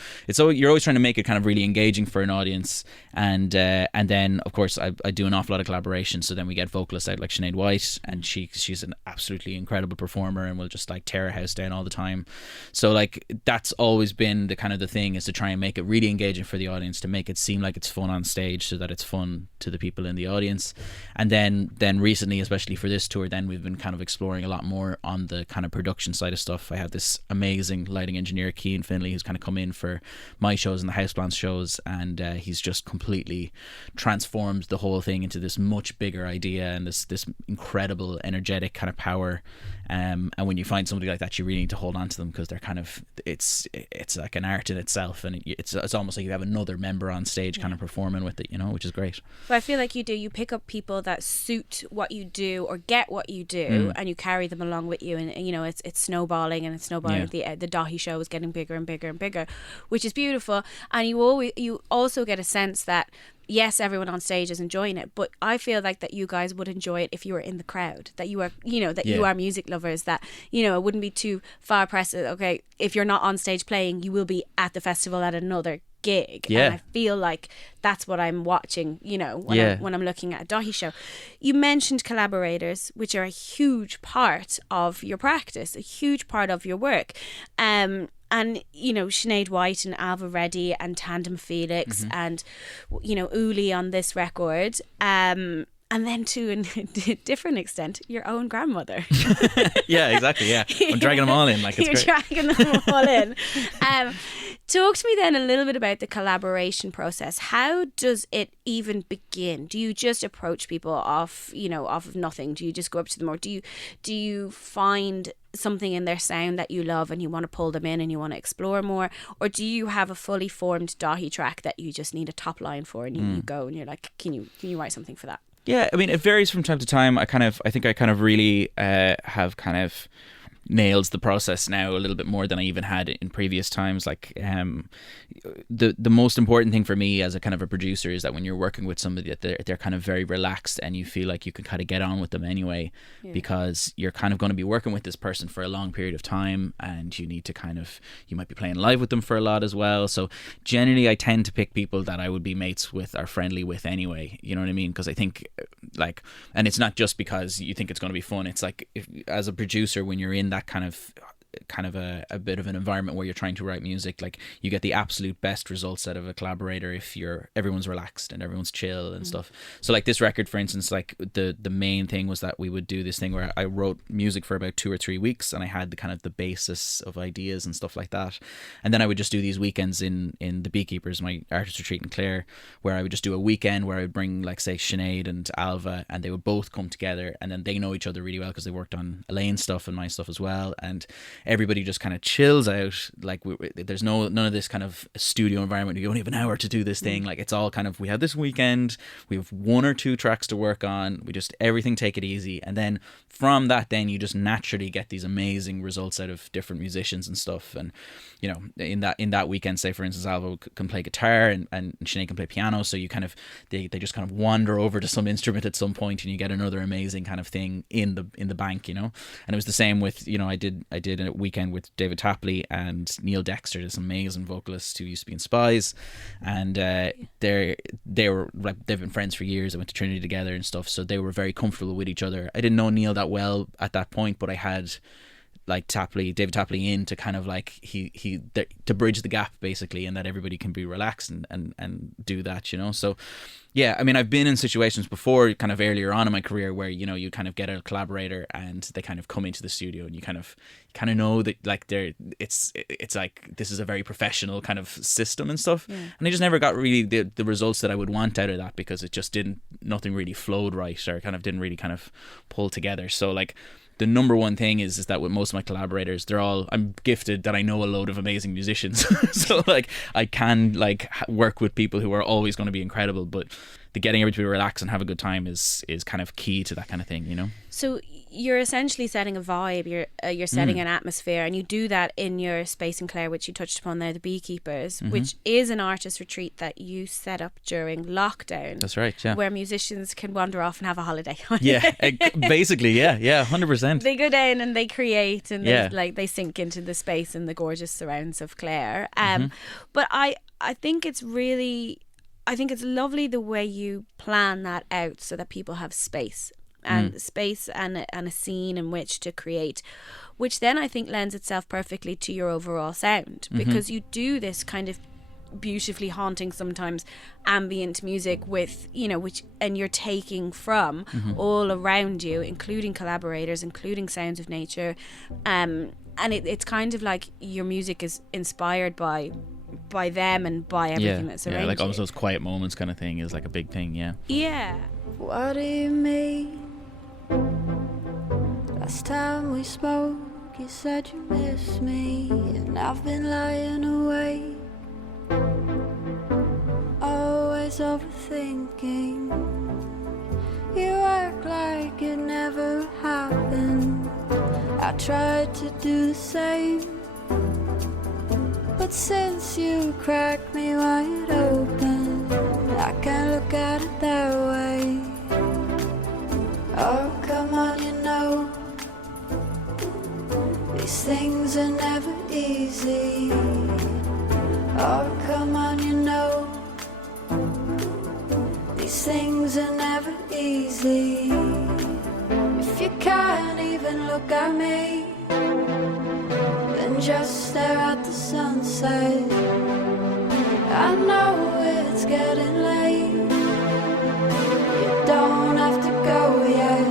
you're always trying to make it kind of really engaging for an audience. And then of course I do an awful lot of collaboration. So then we get vocalists out like Sinead White, and she's an absolutely incredible performer and will just like tear a house down all the time. So like that's always been the kind of the thing, is to try and make it really engaging for the audience, to make it seem like it's fun on stage so that it's fun to the people in the audience. And then recently, especially for this tour, then we've been kind of exploring a lot more on the kind of production side of stuff. I have this amazing lighting engineer, Cian Finley, who's kind of come in for my shows and the Houseplants shows, and he's just completely transformed the whole thing into this much bigger idea and this incredible energetic kind of power. And when you find somebody like that, you really need to hold on to them, because they're kind of, it's like an art in itself, and it's almost like you have another member on stage kind of performing with it, you know, which is great. But I feel like you pick up people that suit what you do or get what you do, and you carry them along with you, and you know, it's snowballing, and it's snowballing. The Daithí show is getting bigger and bigger and bigger, which is beautiful. And you also get a sense that yes, everyone on stage is enjoying it, but I feel like that you guys would enjoy it if you were in the crowd, that you are, you know, that you are music lovers, that, you know, it wouldn't be too far pressed. Okay, if you're not on stage playing, you will be at the festival at another gig. And I feel like that's what I'm watching, you know, when I'm looking at a Daithí show. You mentioned collaborators, which are a huge part of your practice, a huge part of your work. And, you know, Sinead White and Alva Reddy and Tandem Felix and, you know, Uli on this record. And then to a different extent, your own grandmother. Yeah, exactly, yeah. I'm dragging them all in, like, it's You're great. dragging them all in. Talk to me then a little bit about the collaboration process. How does it even begin? Do you just approach people off of nothing? Do you just go up to them, or do you find something in their sound that you love and you want to pull them in and you want to explore more? Or do you have a fully formed Daithí track that you just need a top line for, and you go and you're like, can you write something for that? Yeah, I mean, it varies from time to time. I think I kind of really have kind of nails the process now a little bit more than I even had in previous times. Like the most important thing for me as a kind of a producer is that when you're working with somebody, that they're kind of very relaxed and you feel like you can kind of get on with them anyway, because you're kind of going to be working with this person for a long period of time, and you need to you might be playing live with them for a lot as well. So generally I tend to pick people that I would be mates with or friendly with anyway, you know what I mean? Because I think like, and it's not just because you think it's going to be fun, it's like as a producer, when you're in that kind of a bit of an environment where you're trying to write music, like you get the absolute best results out of a collaborator if everyone's relaxed and everyone's chill and stuff. So like this record, for instance, like the main thing was that we would do this thing where I wrote music for about 2 or 3 weeks, and I had the kind of the basis of ideas and stuff like that, and then I would just do these weekends in the Beekeepers, my artist retreat in Clare, where I would just do a weekend where I would bring, like, say Sinead and Alva, and they would both come together, and then they know each other really well because they worked on Elaine's stuff and my stuff as well, and everybody just kind of chills out. Like there's none of this kind of studio environment. You only have an hour to do this thing. Like it's all kind of, we have this weekend, we have 1 or 2 tracks to work on. We just everything take it easy, and then from that, then you just naturally get these amazing results out of different musicians and stuff. And you know, in that weekend, say for instance, Alvo can play guitar and Sinead can play piano, so you kind of they just kind of wander over to some instrument at some point, and you get another amazing kind of thing in the bank, you know. And it was the same with, you know, I did a weekend with David Tapley and Neil Dexter, this amazing vocalist who used to be in Spies, and they were like, they've been friends for years. I went to Trinity together and stuff, so they were very comfortable with each other. I didn't know Neil that well at that point, but I had like David Tapley in to kind of like to bridge the gap basically, and that everybody can be relaxed and do that, you know. So yeah, I mean, I've been in situations before kind of earlier on in my career where, you know, you kind of get a collaborator and they kind of come into the studio and you kind of know that like it's like this is a very professional kind of system and stuff. And I just never got really the results that I would want out of that, because it just nothing really flowed right, or kind of didn't really kind of pull together. So like the number one thing is that with most of my collaborators, I'm gifted that I know a load of amazing musicians. So like I can like work with people who are always going to be incredible, but the getting everybody to relax and have a good time is kind of key to that kind of thing, you know. So you're essentially setting a vibe, you're setting an atmosphere, and you do that in your space in Clare, which you touched upon there, the Beekeepers, which is an artist retreat that you set up during lockdown. That's right, yeah. Where musicians can wander off and have a holiday. Yeah, basically, yeah, 100%. They go down and they create, and they sink into the space and the gorgeous surrounds of Clare. But I think it's lovely the way you plan that out so that people have space and a scene in which to create, which then I think lends itself perfectly to your overall sound, because you do this kind of beautifully haunting, sometimes ambient music with, you know, and you're taking from all around you, including collaborators, including sounds of nature, and it's kind of like your music is inspired by them and by everything that's around you. Like almost those quiet moments kind of thing is like a big thing. Yeah. What do you mean? Last time we spoke, you said you miss me, and I've been lying awake, always overthinking. You act like it never happened. I tried to do the same, but since you cracked me wide open, I can't look at it that way. Oh, come on, you know, these things are never easy. Oh, come on, you know, these things are never easy. If you can't even look at me, then just stare at the sunset. I know it's getting late, you don't have to go yet.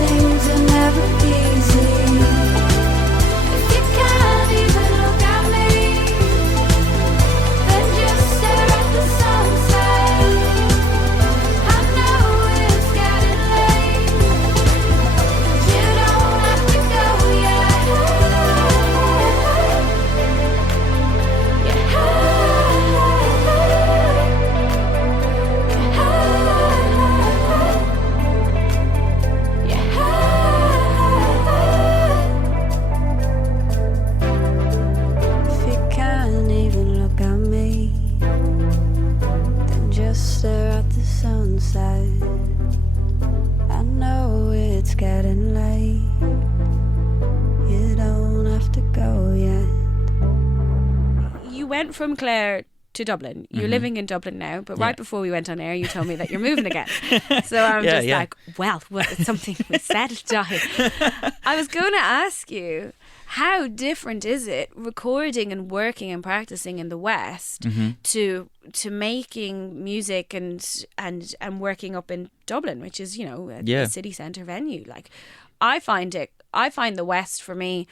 Sing went from Clare to Dublin. You're living in Dublin now, but right before we went on air, you told me that you're moving again. So I'm like, well, it's something we settled on. I was going to ask you, how different is it recording and working and practicing in the West to making music and working up in Dublin, which is, you know, a city centre venue? Like, I find the West for me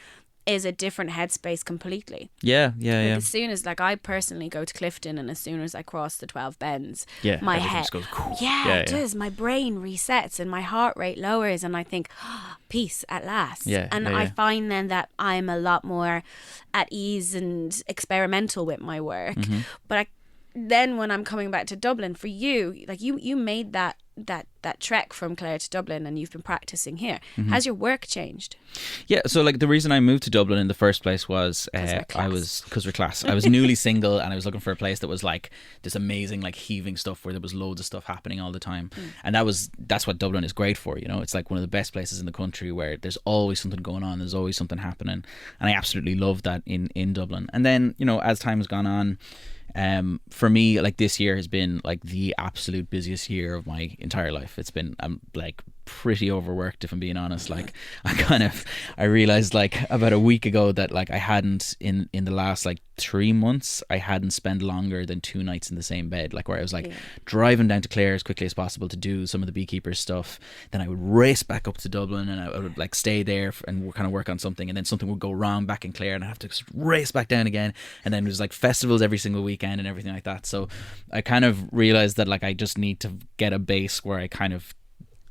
is a different headspace completely. As soon as, like, I personally go to Clifton, and as soon as I cross the 12 bends, my head just goes it does. My brain resets and my heart rate lowers, and I think, peace at last. I find then that I'm a lot more at ease and experimental with my work. But then when I'm coming back to Dublin, for you, like, you made that trek from Clare to Dublin, and you've been practicing here. Has your work changed? Yeah, so like the reason I moved to Dublin in the first place was because we're class. I was newly single, and I was looking for a place that was like this amazing, like, heaving stuff where there was loads of stuff happening all the time. And that's what Dublin is great for, you know. It's like one of the best places in the country where there's always something going on, there's always something happening, and I absolutely love that in Dublin. And then, you know, as time has gone on, for me, like, this year has been like the absolute busiest year of my entire life. It's been, I'm like pretty overworked, if I'm being honest. Like, I realized like about a week ago that like I hadn't in the last like 3 months, I hadn't spent longer than 2 nights in the same bed. Like, where I was like driving down to Clare as quickly as possible to do some of the beekeeper stuff, then I would race back up to Dublin, and I would like stay there and kind of work on something, and then something would go wrong back in Clare, and I'd have to race back down again, and then it was like festivals every single weekend and everything like that. So I kind of realized that like I just need to get a base where I kind of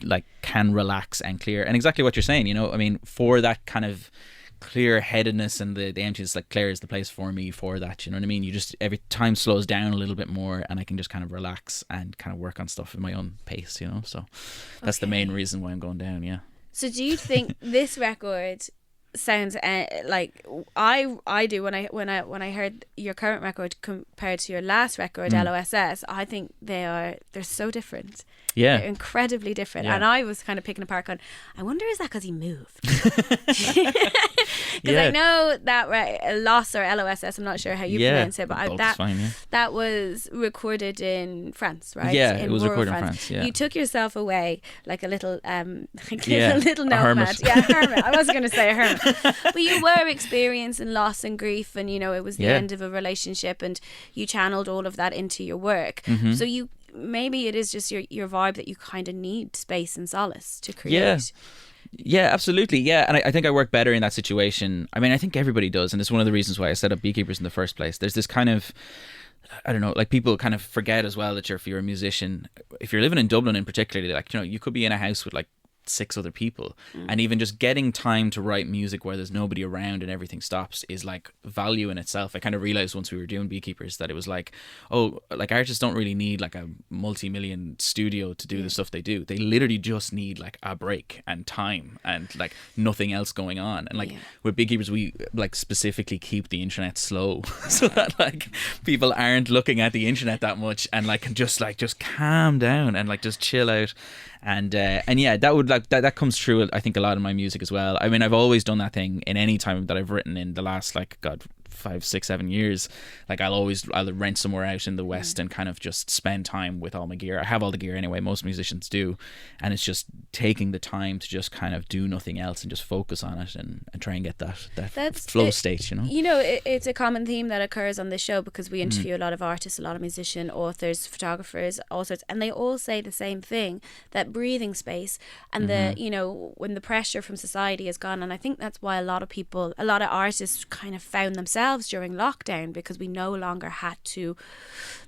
like can relax and clear. And exactly what you're saying, you know, I mean, for that kind of clear-headedness and the emptiness, like, Clare is the place for me for that, you know what I mean? You just, every time slows down a little bit more, and I can just kind of relax and kind of work on stuff at my own pace, you know. So that's the main reason why I'm going down. So do you think this record sounds like I do when I heard your current record compared to your last record, LOSS? I think they're so different. They're incredibly different. And I was kind of picking apart going, I wonder, is that because he moved? Because I know that Loss or LOSS, I'm not sure how you pronounce it, but that was recorded in France, right? It was recorded in France. You took yourself away like a little little nomad. A hermit. I wasn't going to say a hermit. But you were experiencing loss and grief, and, you know, it was the end of a relationship, and you channeled all of that into your work. So maybe it is just your vibe that you kind of need space and solace to create. Yeah, absolutely. Yeah, and I think I work better in that situation. I mean, I think everybody does, and it's one of the reasons why I set up Beekeepers in the first place. There's this kind of, I don't know, like, people kind of forget as well that if you're a musician, if you're living in Dublin in particular, like, you know, you could be in a house with like 6 other people, and even just getting time to write music where there's nobody around and everything stops is like value in itself. I kind of realized once we were doing Beekeepers that it was like, oh, like, artists don't really need like a multi-million studio to do the stuff they do. They literally just need like a break and time and like nothing else going on. And like with Beekeepers, we like specifically keep the internet slow so that like people aren't looking at the internet that much, and like can just calm down and like just chill out. And yeah, that would like that comes through, I think, a lot in my music as well. I mean, I've always done that thing in any time that I've written in the last, like, God, 5, 6, 7 years. Like, I'll rent somewhere out in the West and kind of just spend time with all my gear. I have all the gear anyway, most musicians do, and it's just taking the time to just kind of do nothing else and just focus on it and try and get that flow state, you know. You know, it's a common theme that occurs on this show because we interview a lot of artists, a lot of musicians, authors, photographers, all sorts, and they all say the same thing, that breathing space and the, you know, when the pressure from society is gone. And I think that's why a lot of artists kind of found themselves during lockdown, because we no longer had to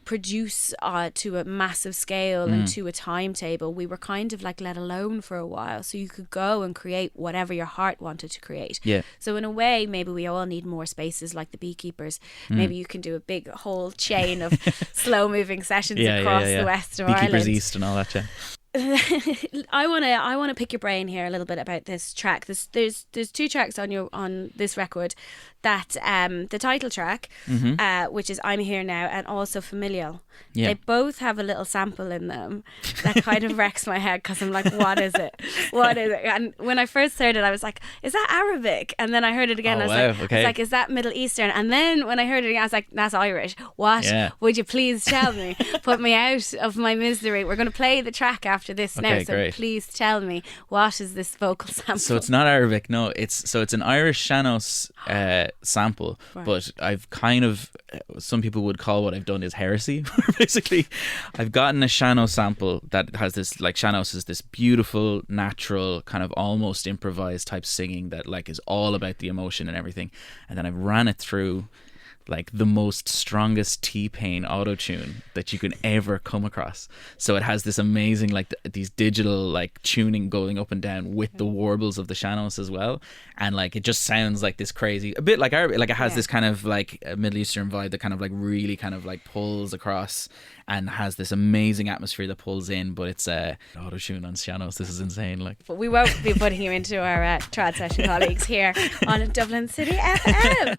produce to a massive scale and to a timetable. We were kind of like let alone for a while, so you could go and create whatever your heart wanted to create. So in a way, maybe we all need more spaces like the Beekeepers. Maybe you can do a big whole chain of slow moving sessions across the west of Beekeepers Ireland. East and all that. I wanna pick your brain here a little bit about this track. There's 2 tracks on this record that the title track, which is I'm Here Now, and also Familial, Yeah. they both have a little sample in them that kind of wrecks my head because I'm like, what is it? What is it? And when I first heard it, I was like, is that Arabic? And then I heard it again. Oh, I was wow, like, I okay. was like, is that Middle Eastern? And then when I heard it again, I was like, that's Irish. What? Yeah. Would you please tell me? Put me out of my misery. We're going to play the track after this now. Okay, So great. please tell me, what is this vocal sample? So it's not Arabic, no. It's an Irish Shanos sample, but I've kind of, some people would call what I've done is heresy. Basically, I've gotten a Shanos sample that has this, like, Shanos is this beautiful, natural, kind of almost improvised type singing that, like, is all about the emotion and everything, and then I've ran it through like the most strongest T-Pain auto-tune that you can ever come across. So it has this amazing, like, these digital, like, tuning going up and down with the warbles of the Shanos as well, and like it just sounds like this crazy, a bit like Arabic, like it has this kind of like a Middle Eastern vibe that kind of like really kind of like pulls across and has this amazing atmosphere that pulls in, but it's auto-tune on Shanos. This is insane. Like, But we won't be putting you into our trad session colleagues here on Dublin City FM.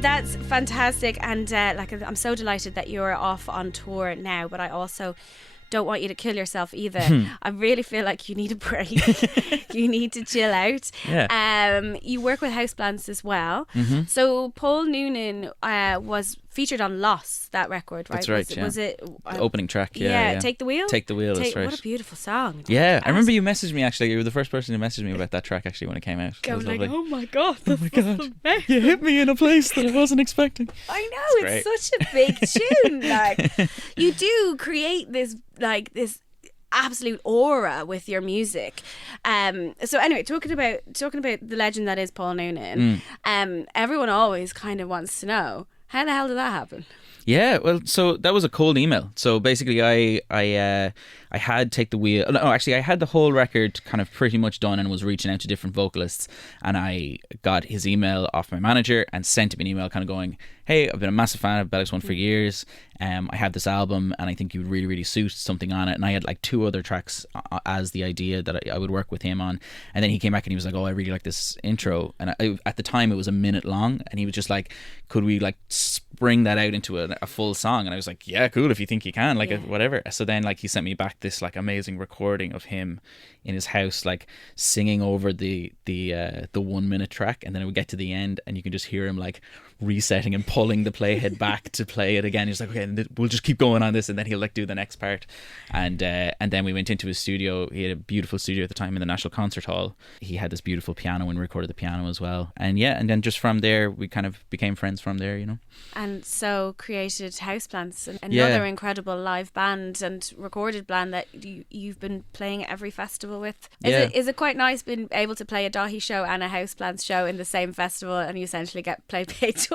That's fantastic, and I'm so delighted that you're off on tour now. But I also don't want you to kill yourself either. I really feel like you need a break. You need to chill out. Yeah. You work with houseplants as well. Mm-hmm. So Paul Noonan was featured on Loss, that record, right? That's right. Was it the opening track? Yeah. Take the Wheel. Take the Wheel. That's right. What a beautiful song. Yeah, I remember you messaged me actually. You were the first person who messaged me about that track actually when it came out. I was like, oh my god, you hit me in a place that I wasn't expecting. I know, it's such a big tune. Like, you do create this absolute aura with your music. So anyway, talking about the legend that is Paul Noonan. Everyone always kind of wants to know, how the hell did that happen? Yeah, well, so that was a cold email. So basically, I had Take the Wheel. No, actually, I had the whole record kind of pretty much done and was reaching out to different vocalists. And I got his email off my manager and sent him an email kind of going, hey, I've been a massive fan of Belix One for years. I have this album and I think you would really, really suit something on it. And I had like 2 other tracks as the idea that I would work with him on. And then he came back and he was like, oh, I really like this intro. And at the time it was a minute long. And he was just like, could we like spring that out into a full song? And I was like, yeah, cool, if you think you can, like whatever. So then like he sent me back this like amazing recording of him in his house like singing over the 1 minute track, and then it would get to the end and you can just hear him like resetting and pulling the playhead back to play it again. He's like, okay, we'll just keep going on this, and then he'll like do the next part. And then we went into his studio. He had a beautiful studio at the time in the National Concert Hall. He had this beautiful piano and recorded the piano as well. And and then just from there we kind of became friends from there, you know. And so created Houseplants, another incredible live band and recorded band that you've been playing at every festival with. Is it quite nice being able to play a Daithí show and a Houseplants show in the same festival, and you essentially get paid twice?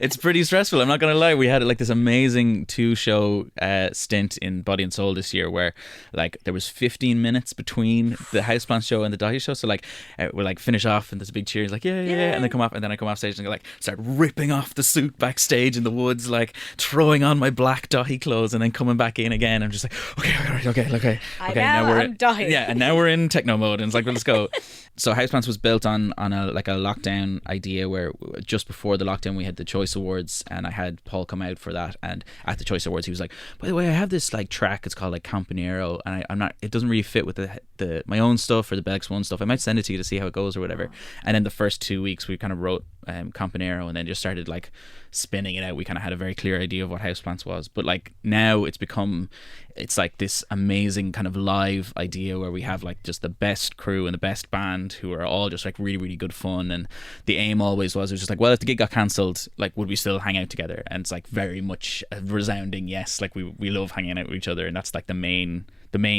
It's pretty stressful, I'm not gonna lie. We had like this amazing 2-show stint in Body and Soul this year where like there was 15 minutes between the Houseplants show and the Daithí show. So like we're like finish off and there's a big cheer, like yeah, and then come off, and then I come off stage and like start ripping off the suit backstage in the woods, like throwing on my black Daithí clothes and then coming back in again. I'm just like, okay. Now we're Daithí. Yeah, and now we're in techno mode, and it's like, well, let's go. So Houseplants was built on a lockdown idea where just before the lockdown we had the Choice Awards, and I had Paul come out for that. And at the Choice Awards he was like, by the way, I have this like track, it's called like Campanero, and I'm not, it doesn't really fit with the my own stuff or the Belix One stuff. I might send it to you to see how it goes or whatever. And then the first 2 weeks we kind of wrote Campanero and then just started like spinning it out. We kind of had a very clear idea of what Houseplants was, but like now it's like this amazing kind of live idea where we have like just the best crew and the best band who are all just like really, really good fun. And the aim always was, it was just like, well, if the gig got cancelled, like would we still hang out together? And it's like very much a resounding yes. Like we love hanging out with each other, and that's like the main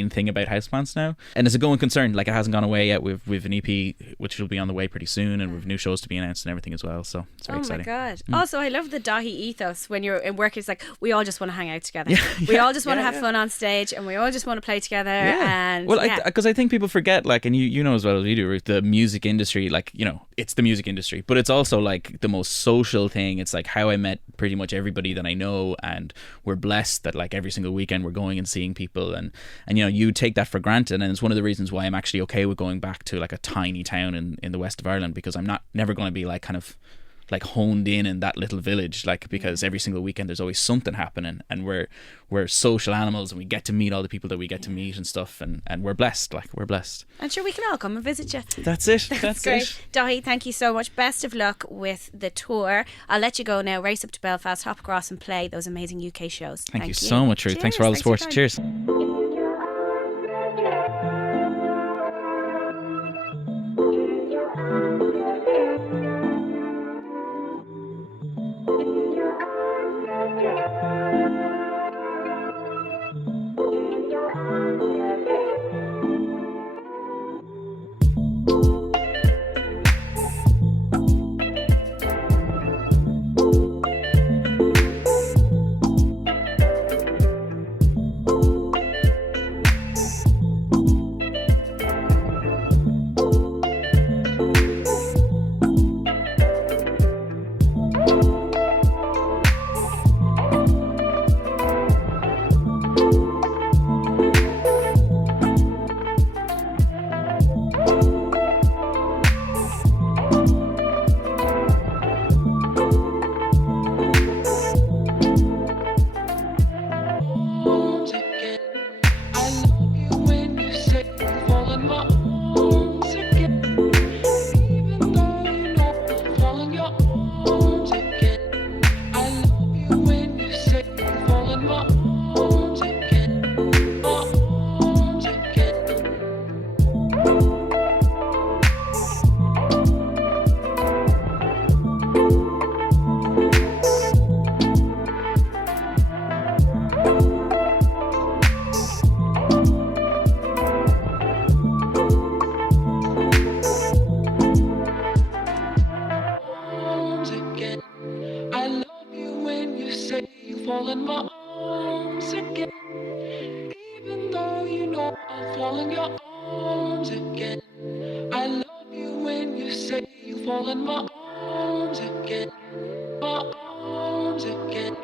thing about Houseplants now. And it's a going concern, like it hasn't gone away yet. We've an EP which will be on the way pretty soon, and we've new shows to be announced and everything as well, so it's very exciting. Oh my god. Also, I love the Daithí ethos when you're in work. It's like we all just want to hang out together. We all just want to have fun on stage, and we all just want to play together. And because I think people forget, like, and you know as well as we do, Ruth, the music industry, like, you know, it's the music industry, but it's also like the most social thing. It's like how I met pretty much everybody that I know, and we're blessed that like every single weekend we're going and seeing people, and you know, you take that for granted. And it's one of the reasons why I'm actually okay with going back to like a tiny town in the west of Ireland, because I'm never going to be like kind of like honed in that little village, like, because every single weekend there's always something happening, and we're social animals, and we get to meet all the people that we get to meet and stuff, and we're blessed. I'm sure we can all come and visit you. That's great. Daithí, thank you so much. Best of luck with the tour. I'll let you go now. Race up to Belfast, hop across and play those amazing UK shows. Thank you so much, Ruth. Thanks for all the support. Cheers. in my arms again. Even though you know I'll fall in your arms again. I love you when you say you fall in my arms again. My arms again.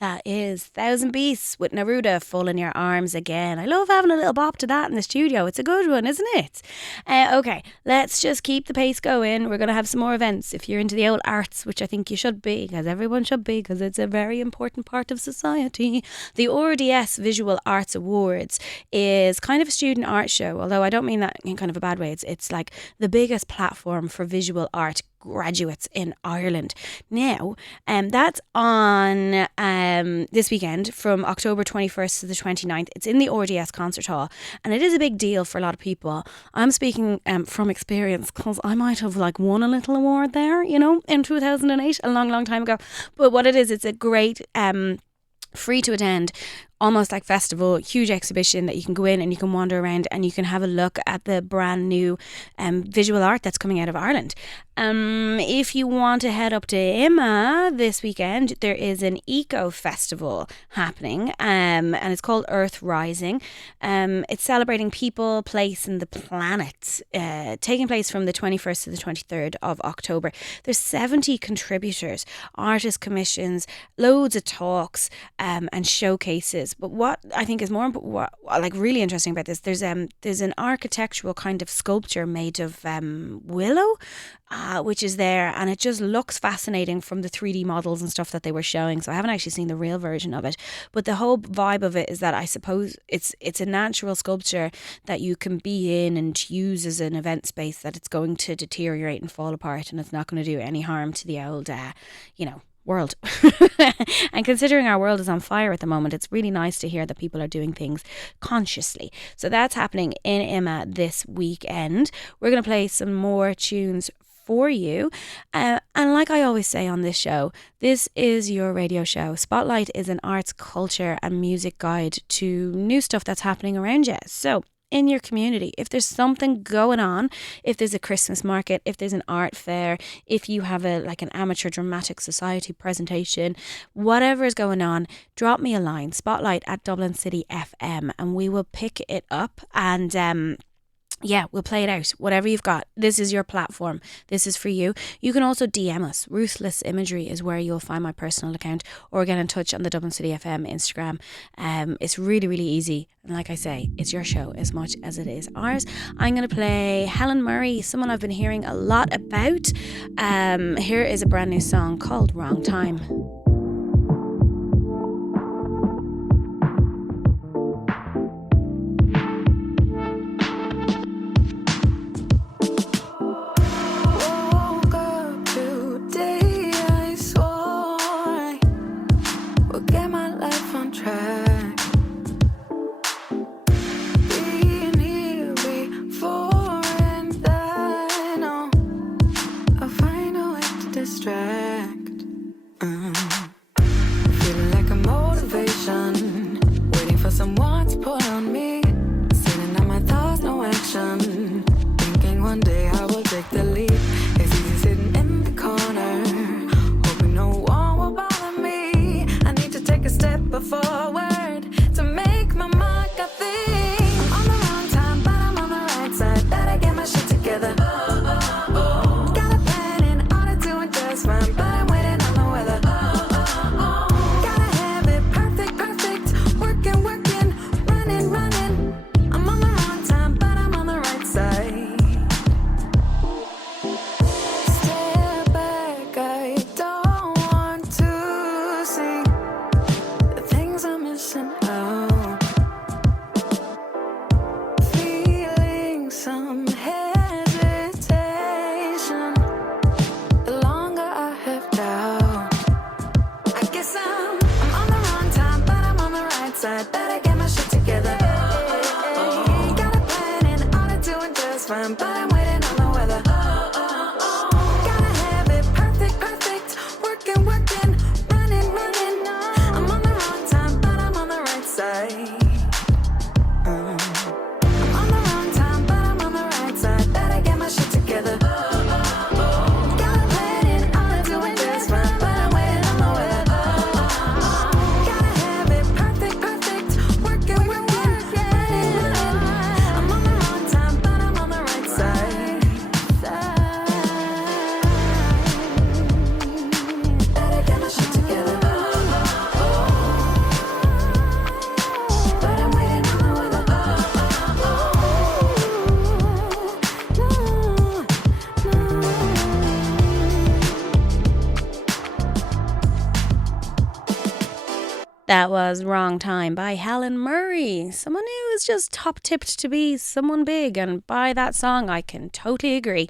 That is Thousand Beasts with Neruda, Full in Your Arms Again. I love having a little bop to that in the studio. It's a good one, isn't it? Okay, let's just keep the pace going. We're going to have some more events. If you're into the old arts, which I think you should be, because everyone should be, because it's a very important part of society. The RDS Visual Arts Awards is kind of a student art show, although I don't mean that in kind of a bad way. It's like the biggest platform for visual art graduates in Ireland. Now, that's on this weekend from October 21st to the 29th. It's in the RDS Concert Hall, and it is a big deal for a lot of people. I'm speaking from experience because I might have like won a little award there, you know, in 2008, a long time ago. But what it is, it's a great free to attend, almost like festival, huge exhibition that you can go in and you can wander around and you can have a look at the brand new visual art that's coming out of Ireland. If you want to head up to Imma this weekend, there is an eco festival happening, and it's called Earth Rising. It's celebrating people, place and the planet, taking place from the 21st to the 23rd of October. There's 70 contributors, artist commissions, loads of talks and showcases. But what I think is more really interesting about this, there's an architectural kind of sculpture made of willow, which is there, and it just looks fascinating from the 3D models and stuff that they were showing. So I haven't actually seen the real version of it, but the whole vibe of it is that I suppose it's a natural sculpture that you can be in and use as an event space, that it's going to deteriorate and fall apart, and it's not going to do any harm to the old world. And considering our world is on fire at the moment, it's really nice to hear that people are doing things consciously. So that's happening in Imma this weekend. We're going to play some more tunes for you, and like I always say on this show, this is your radio show. Spotlight is an arts, culture and music guide to new stuff that's happening around you. So in your community, if there's something going on, if there's a Christmas market, if there's an art fair, if you have an amateur dramatic society presentation, whatever is going on, drop me a line, spotlight@DublinCityFM, and we will pick it up and we'll play it out. Whatever you've got, this is your platform. This is for you. You can also DM us. Ruthless Imagery is where you'll find my personal account, or get in touch on the Dublin City FM Instagram. It's really, really easy. And like I say, it's your show as much as it is ours. I'm going to play Helen Murray, someone I've been hearing a lot about. Here is a brand new song called Wrong Time. Distract. fine, but I'm waiting on the weather. Gotta have it perfect, perfect. Working, working, running, running. I'm on the wrong time, but I'm on the right side. I'm on the wrong time, but I'm on the right side. Better get my shit together. Gotta plan it, all I'm doing just fine, but I'm waiting on the weather. Gotta have it perfect, perfect. Working, working, running, running. I'm on the wrong time, but I'm on the right side. Better get my shit together. But I'm waiting on the weather. That was Wrong Time by Helen Murray, someone who is just top tipped to be someone big, and by that song I can totally agree.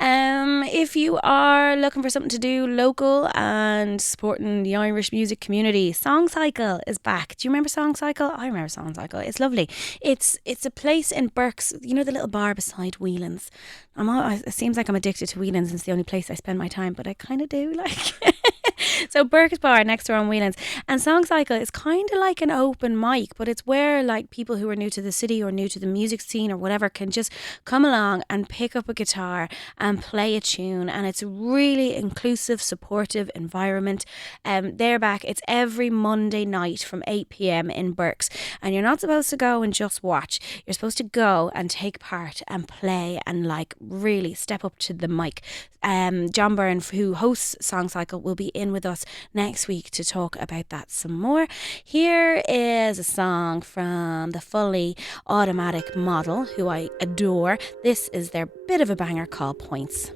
If you are looking for something to do local and supporting the Irish music community, Song Cycle is back. Do you remember Song Cycle? I remember Song Cycle. It's lovely. It's a place in Burke's, you know, the little bar beside Whelan's. It seems like I'm addicted to Whelan's. It's the only place I spend my time, but I kind of do like. So Burke's Bar next door on Whelan's, and Song Cycle is kind of like an open mic, but it's where like people who are new to the city or new to the music scene or whatever can just come along and pick up a guitar and play a tune, and it's a really inclusive, supportive environment. They're back. It's every Monday night from 8 p.m. in Burke's, and you're not supposed to go and just watch. You're supposed to go and take part and play and like really step up to the mic. John Byrne, who hosts Song Cycle, will be in with us next week to talk about that some more. Here is a song from the Fully Automatic Model, who I adore. This is their bit of a banger called Points.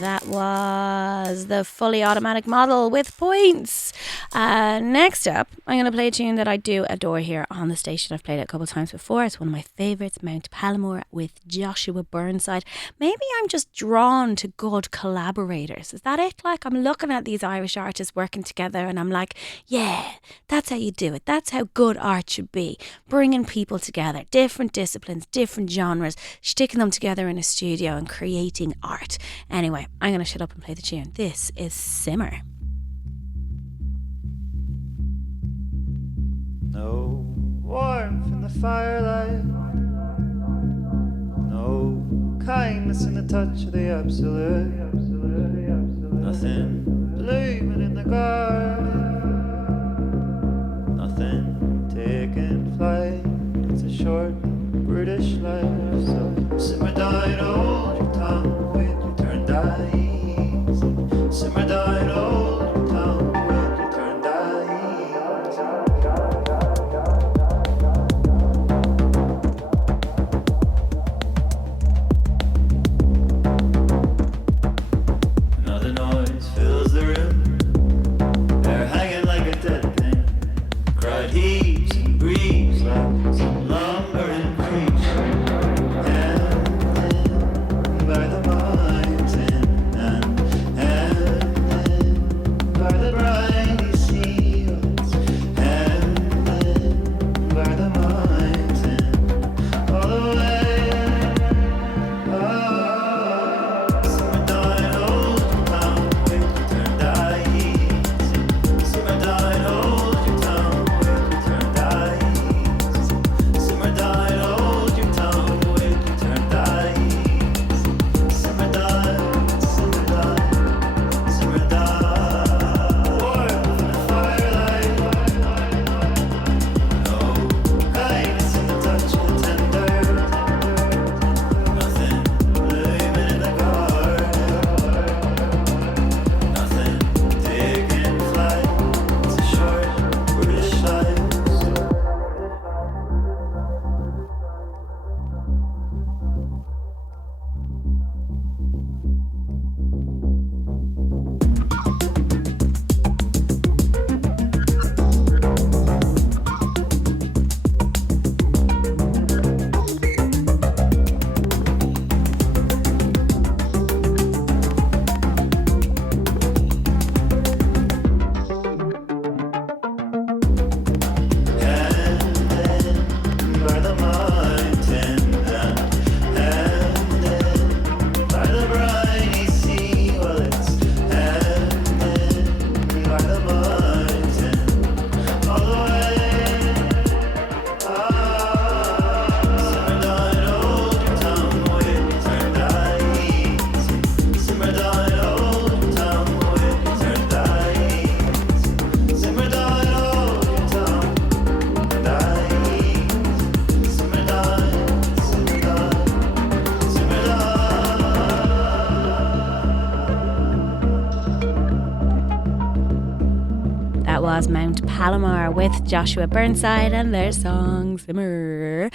That was the Fully Automatic Model with Points. Next up, I'm going to play a tune that I do adore here on the station. I've played it a couple of times before. It's one of my favourites, Mount Palomar with Joshua Burnside. Maybe I'm just drawn to good collaborators. Is that it? Like, I'm looking at these Irish artists working together and I'm like, yeah, that's how you do it. That's how good art should be. Bringing people together, different disciplines, different genres, sticking them together in a studio and creating art. Anyway, I'm going to shut up and play the tune. This is Simmer. No warmth in the firelight, no kindness in the touch of the absolute, nothing blooming in the garden, nothing taking flight. It's a short British life, so simmer down, hold your tongue with your turned eyes. Simmer down, hold your tongue with your turned eyes. Another noise fills the room. They're hanging like a dead thing. Cried heaves and grieves like some lumbering creature. By the mountain and by the briny seals, and by the mountain all the way. Simmer down, hold your tongue with your turned eyes. Simmer down, hold your tongue with your turned eyes. Simmer down, hold your tongue with your turned eyes. Simmer down, simmer down, simmer down. Warmth in the firelight, no kindness in the touch of the tender, nothing blooming in the garden, nothing taking flight. It's a short British life. By the mountain and by the briny sea, well, it's ended by the mountain all the way. Simmer down, hold your tongue with your turned eyes. Simmer down, hold your tongue with your turned eyes. Simmer down, hold your tongue and eyes. Simmer down, simmer down, simmer down. That was Mount Palomar with Joshua Burnside and their song Simmer.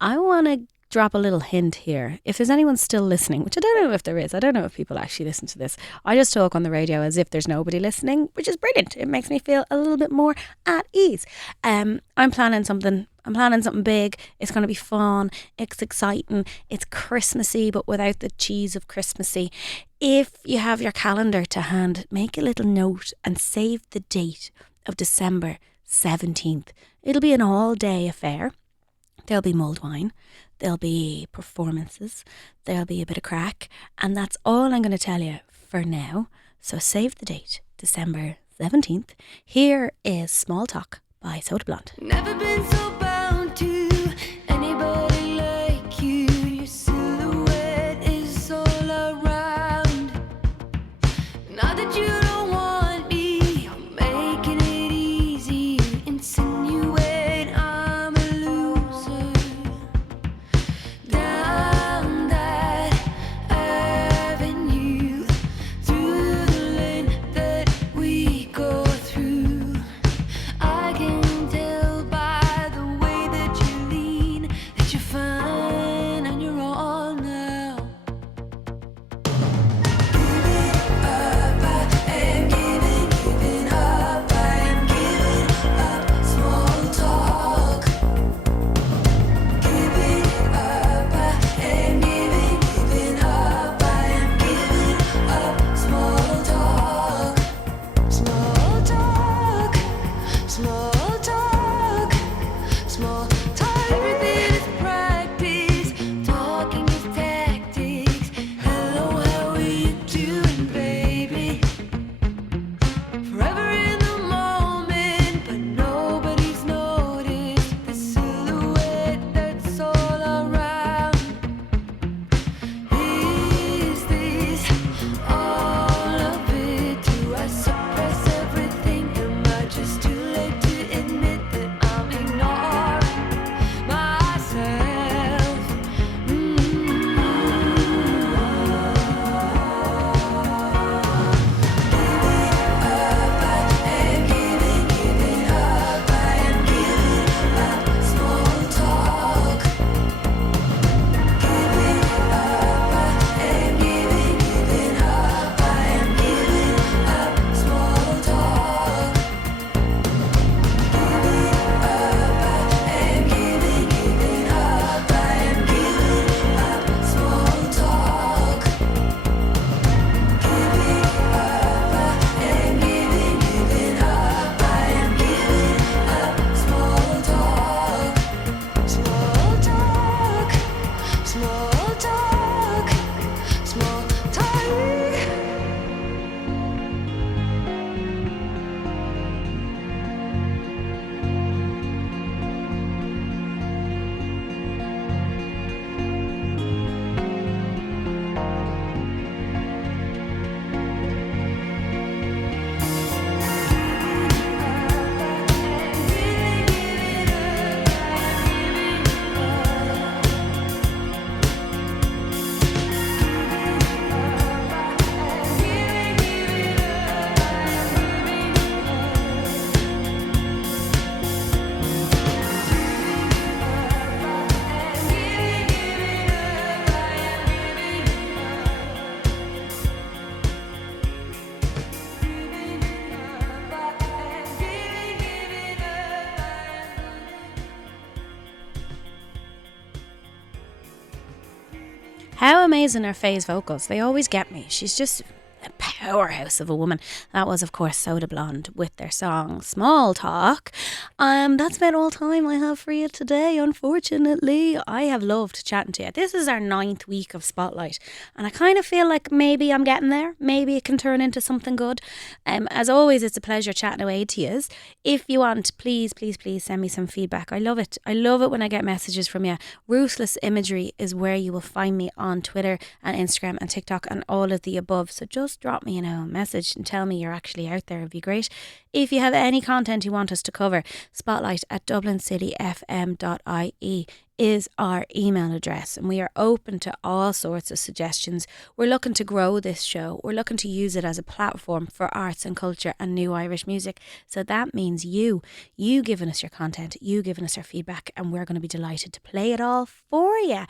I want to drop a little hint here. If there's anyone still listening, which I don't know if there is, I don't know if people actually listen to this. I just talk on the radio as if there's nobody listening, which is brilliant. It makes me feel a little bit more at ease. I'm planning something big. It's going to be fun. It's exciting. It's Christmassy, but without the cheese of Christmassy. If you have your calendar to hand, make a little note and save the date of December 17th. It'll be an all-day affair. There'll be mulled wine. There'll be performances. There'll be a bit of crack. And that's all I'm going to tell you for now. So save the date, December 17th. Here is Small Talk by Soda Blonde. Never been so bound to anybody like you. Your silhouette is all around. Not that you don't want me, I'm making it easy. Insinuate I'm a loser. Down that avenue, through the lane that we go through. I can tell by the How amazing are Faye's vocals? They always get me. She's just a powerhouse of a woman. That was, of course, Soda Blonde with their song Small Talk. That's about all time I have for you today, unfortunately. I have loved chatting to you. This is our 9th week of Spotlight, and I kind of feel like maybe I'm getting there. Maybe it can turn into something good. As always, it's a pleasure chatting away to you. If you want, please send me some feedback. I love it. I love it when I get messages from you. Ruthless Imagery is where you will find me on Twitter and Instagram and TikTok and all of the above. So just drop me a message and tell me you're actually out there. It'd be great. If you have any content you want us to cover, spotlight@dublincityfm.ie is our email address, and we are open to all sorts of suggestions. We're looking to grow this show. We're looking to use it as a platform for arts and culture and new Irish music. So that means you giving us your content, you giving us your feedback, and we're going to be delighted to play it all for you.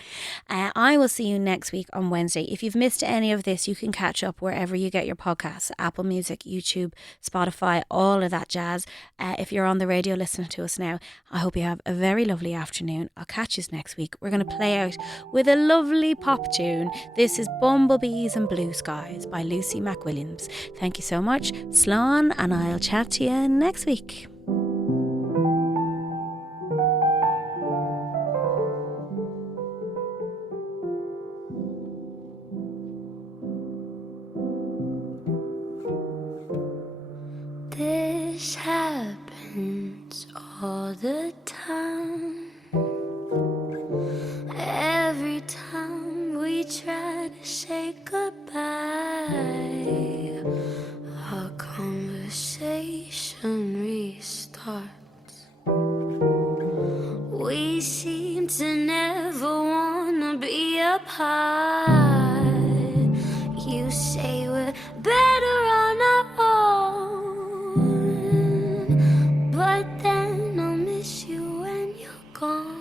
I will see you next week on Wednesday. If you've missed any of this, you can catch up wherever you get your podcasts: Apple Music, YouTube, Spotify, all of that jazz. If you're on the radio listening to us now, I hope you have a very lovely afternoon. I'll catch you next week. We're going to play out with a lovely pop tune. This is Bumblebees and Blue Skies by Lucy McWilliams. Thank you so much, Slán, and I'll chat to you next week. This happens all the time. Every time we try to say goodbye, our conversation restarts. We seem to never wanna be apart. You say we're better on our own, but then I'll miss you when you're gone.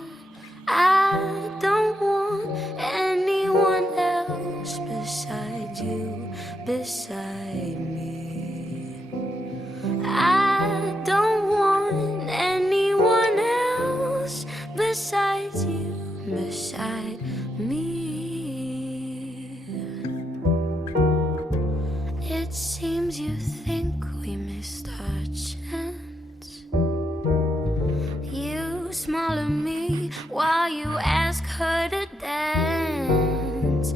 I don't want anyone else beside you, beside me. I don't want anyone else besides you, beside me. It seems you think we missed our chance. You smile at me while you ask her to dance,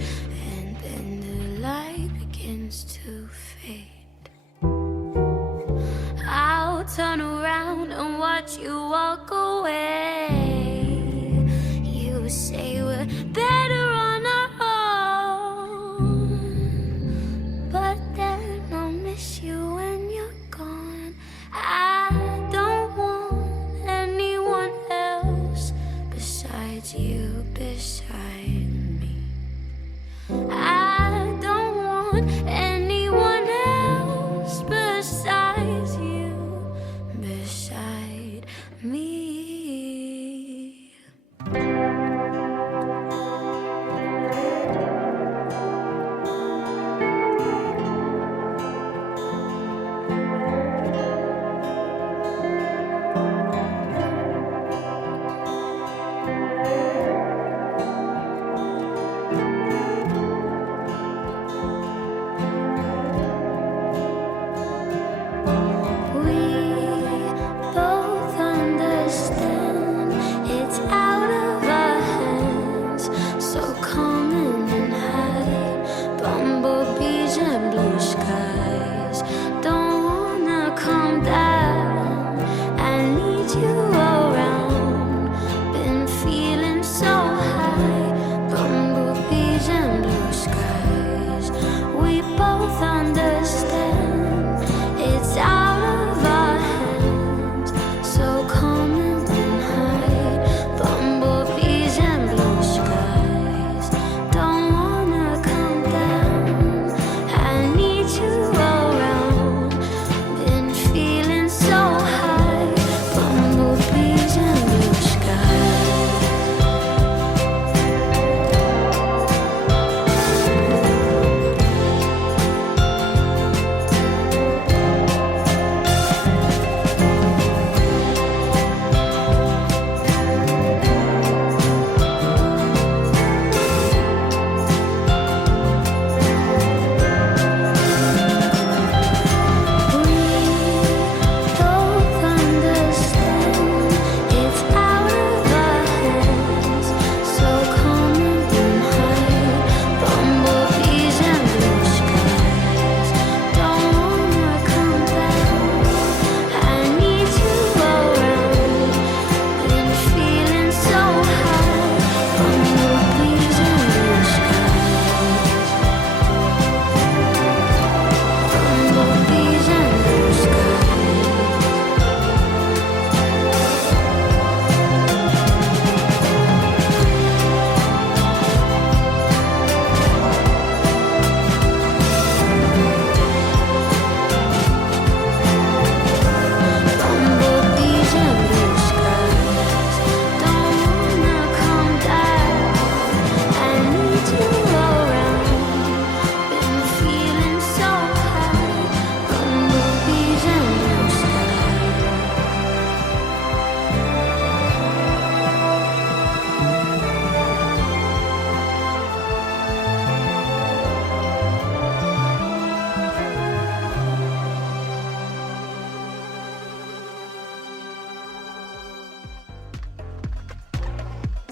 and then the light begins to fade. I'll turn around and watch you walk away. You say we're better on our own, but then I'll miss you when you're gone. I don't want anyone else besides you, beside me. I don't want anyone else besides you, beside me.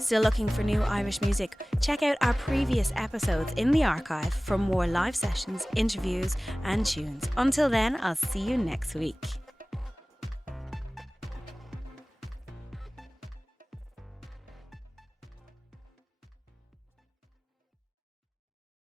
Still looking for new Irish music? Check out our previous episodes in the archive for more live sessions, interviews and tunes. Until then, I'll see you next week.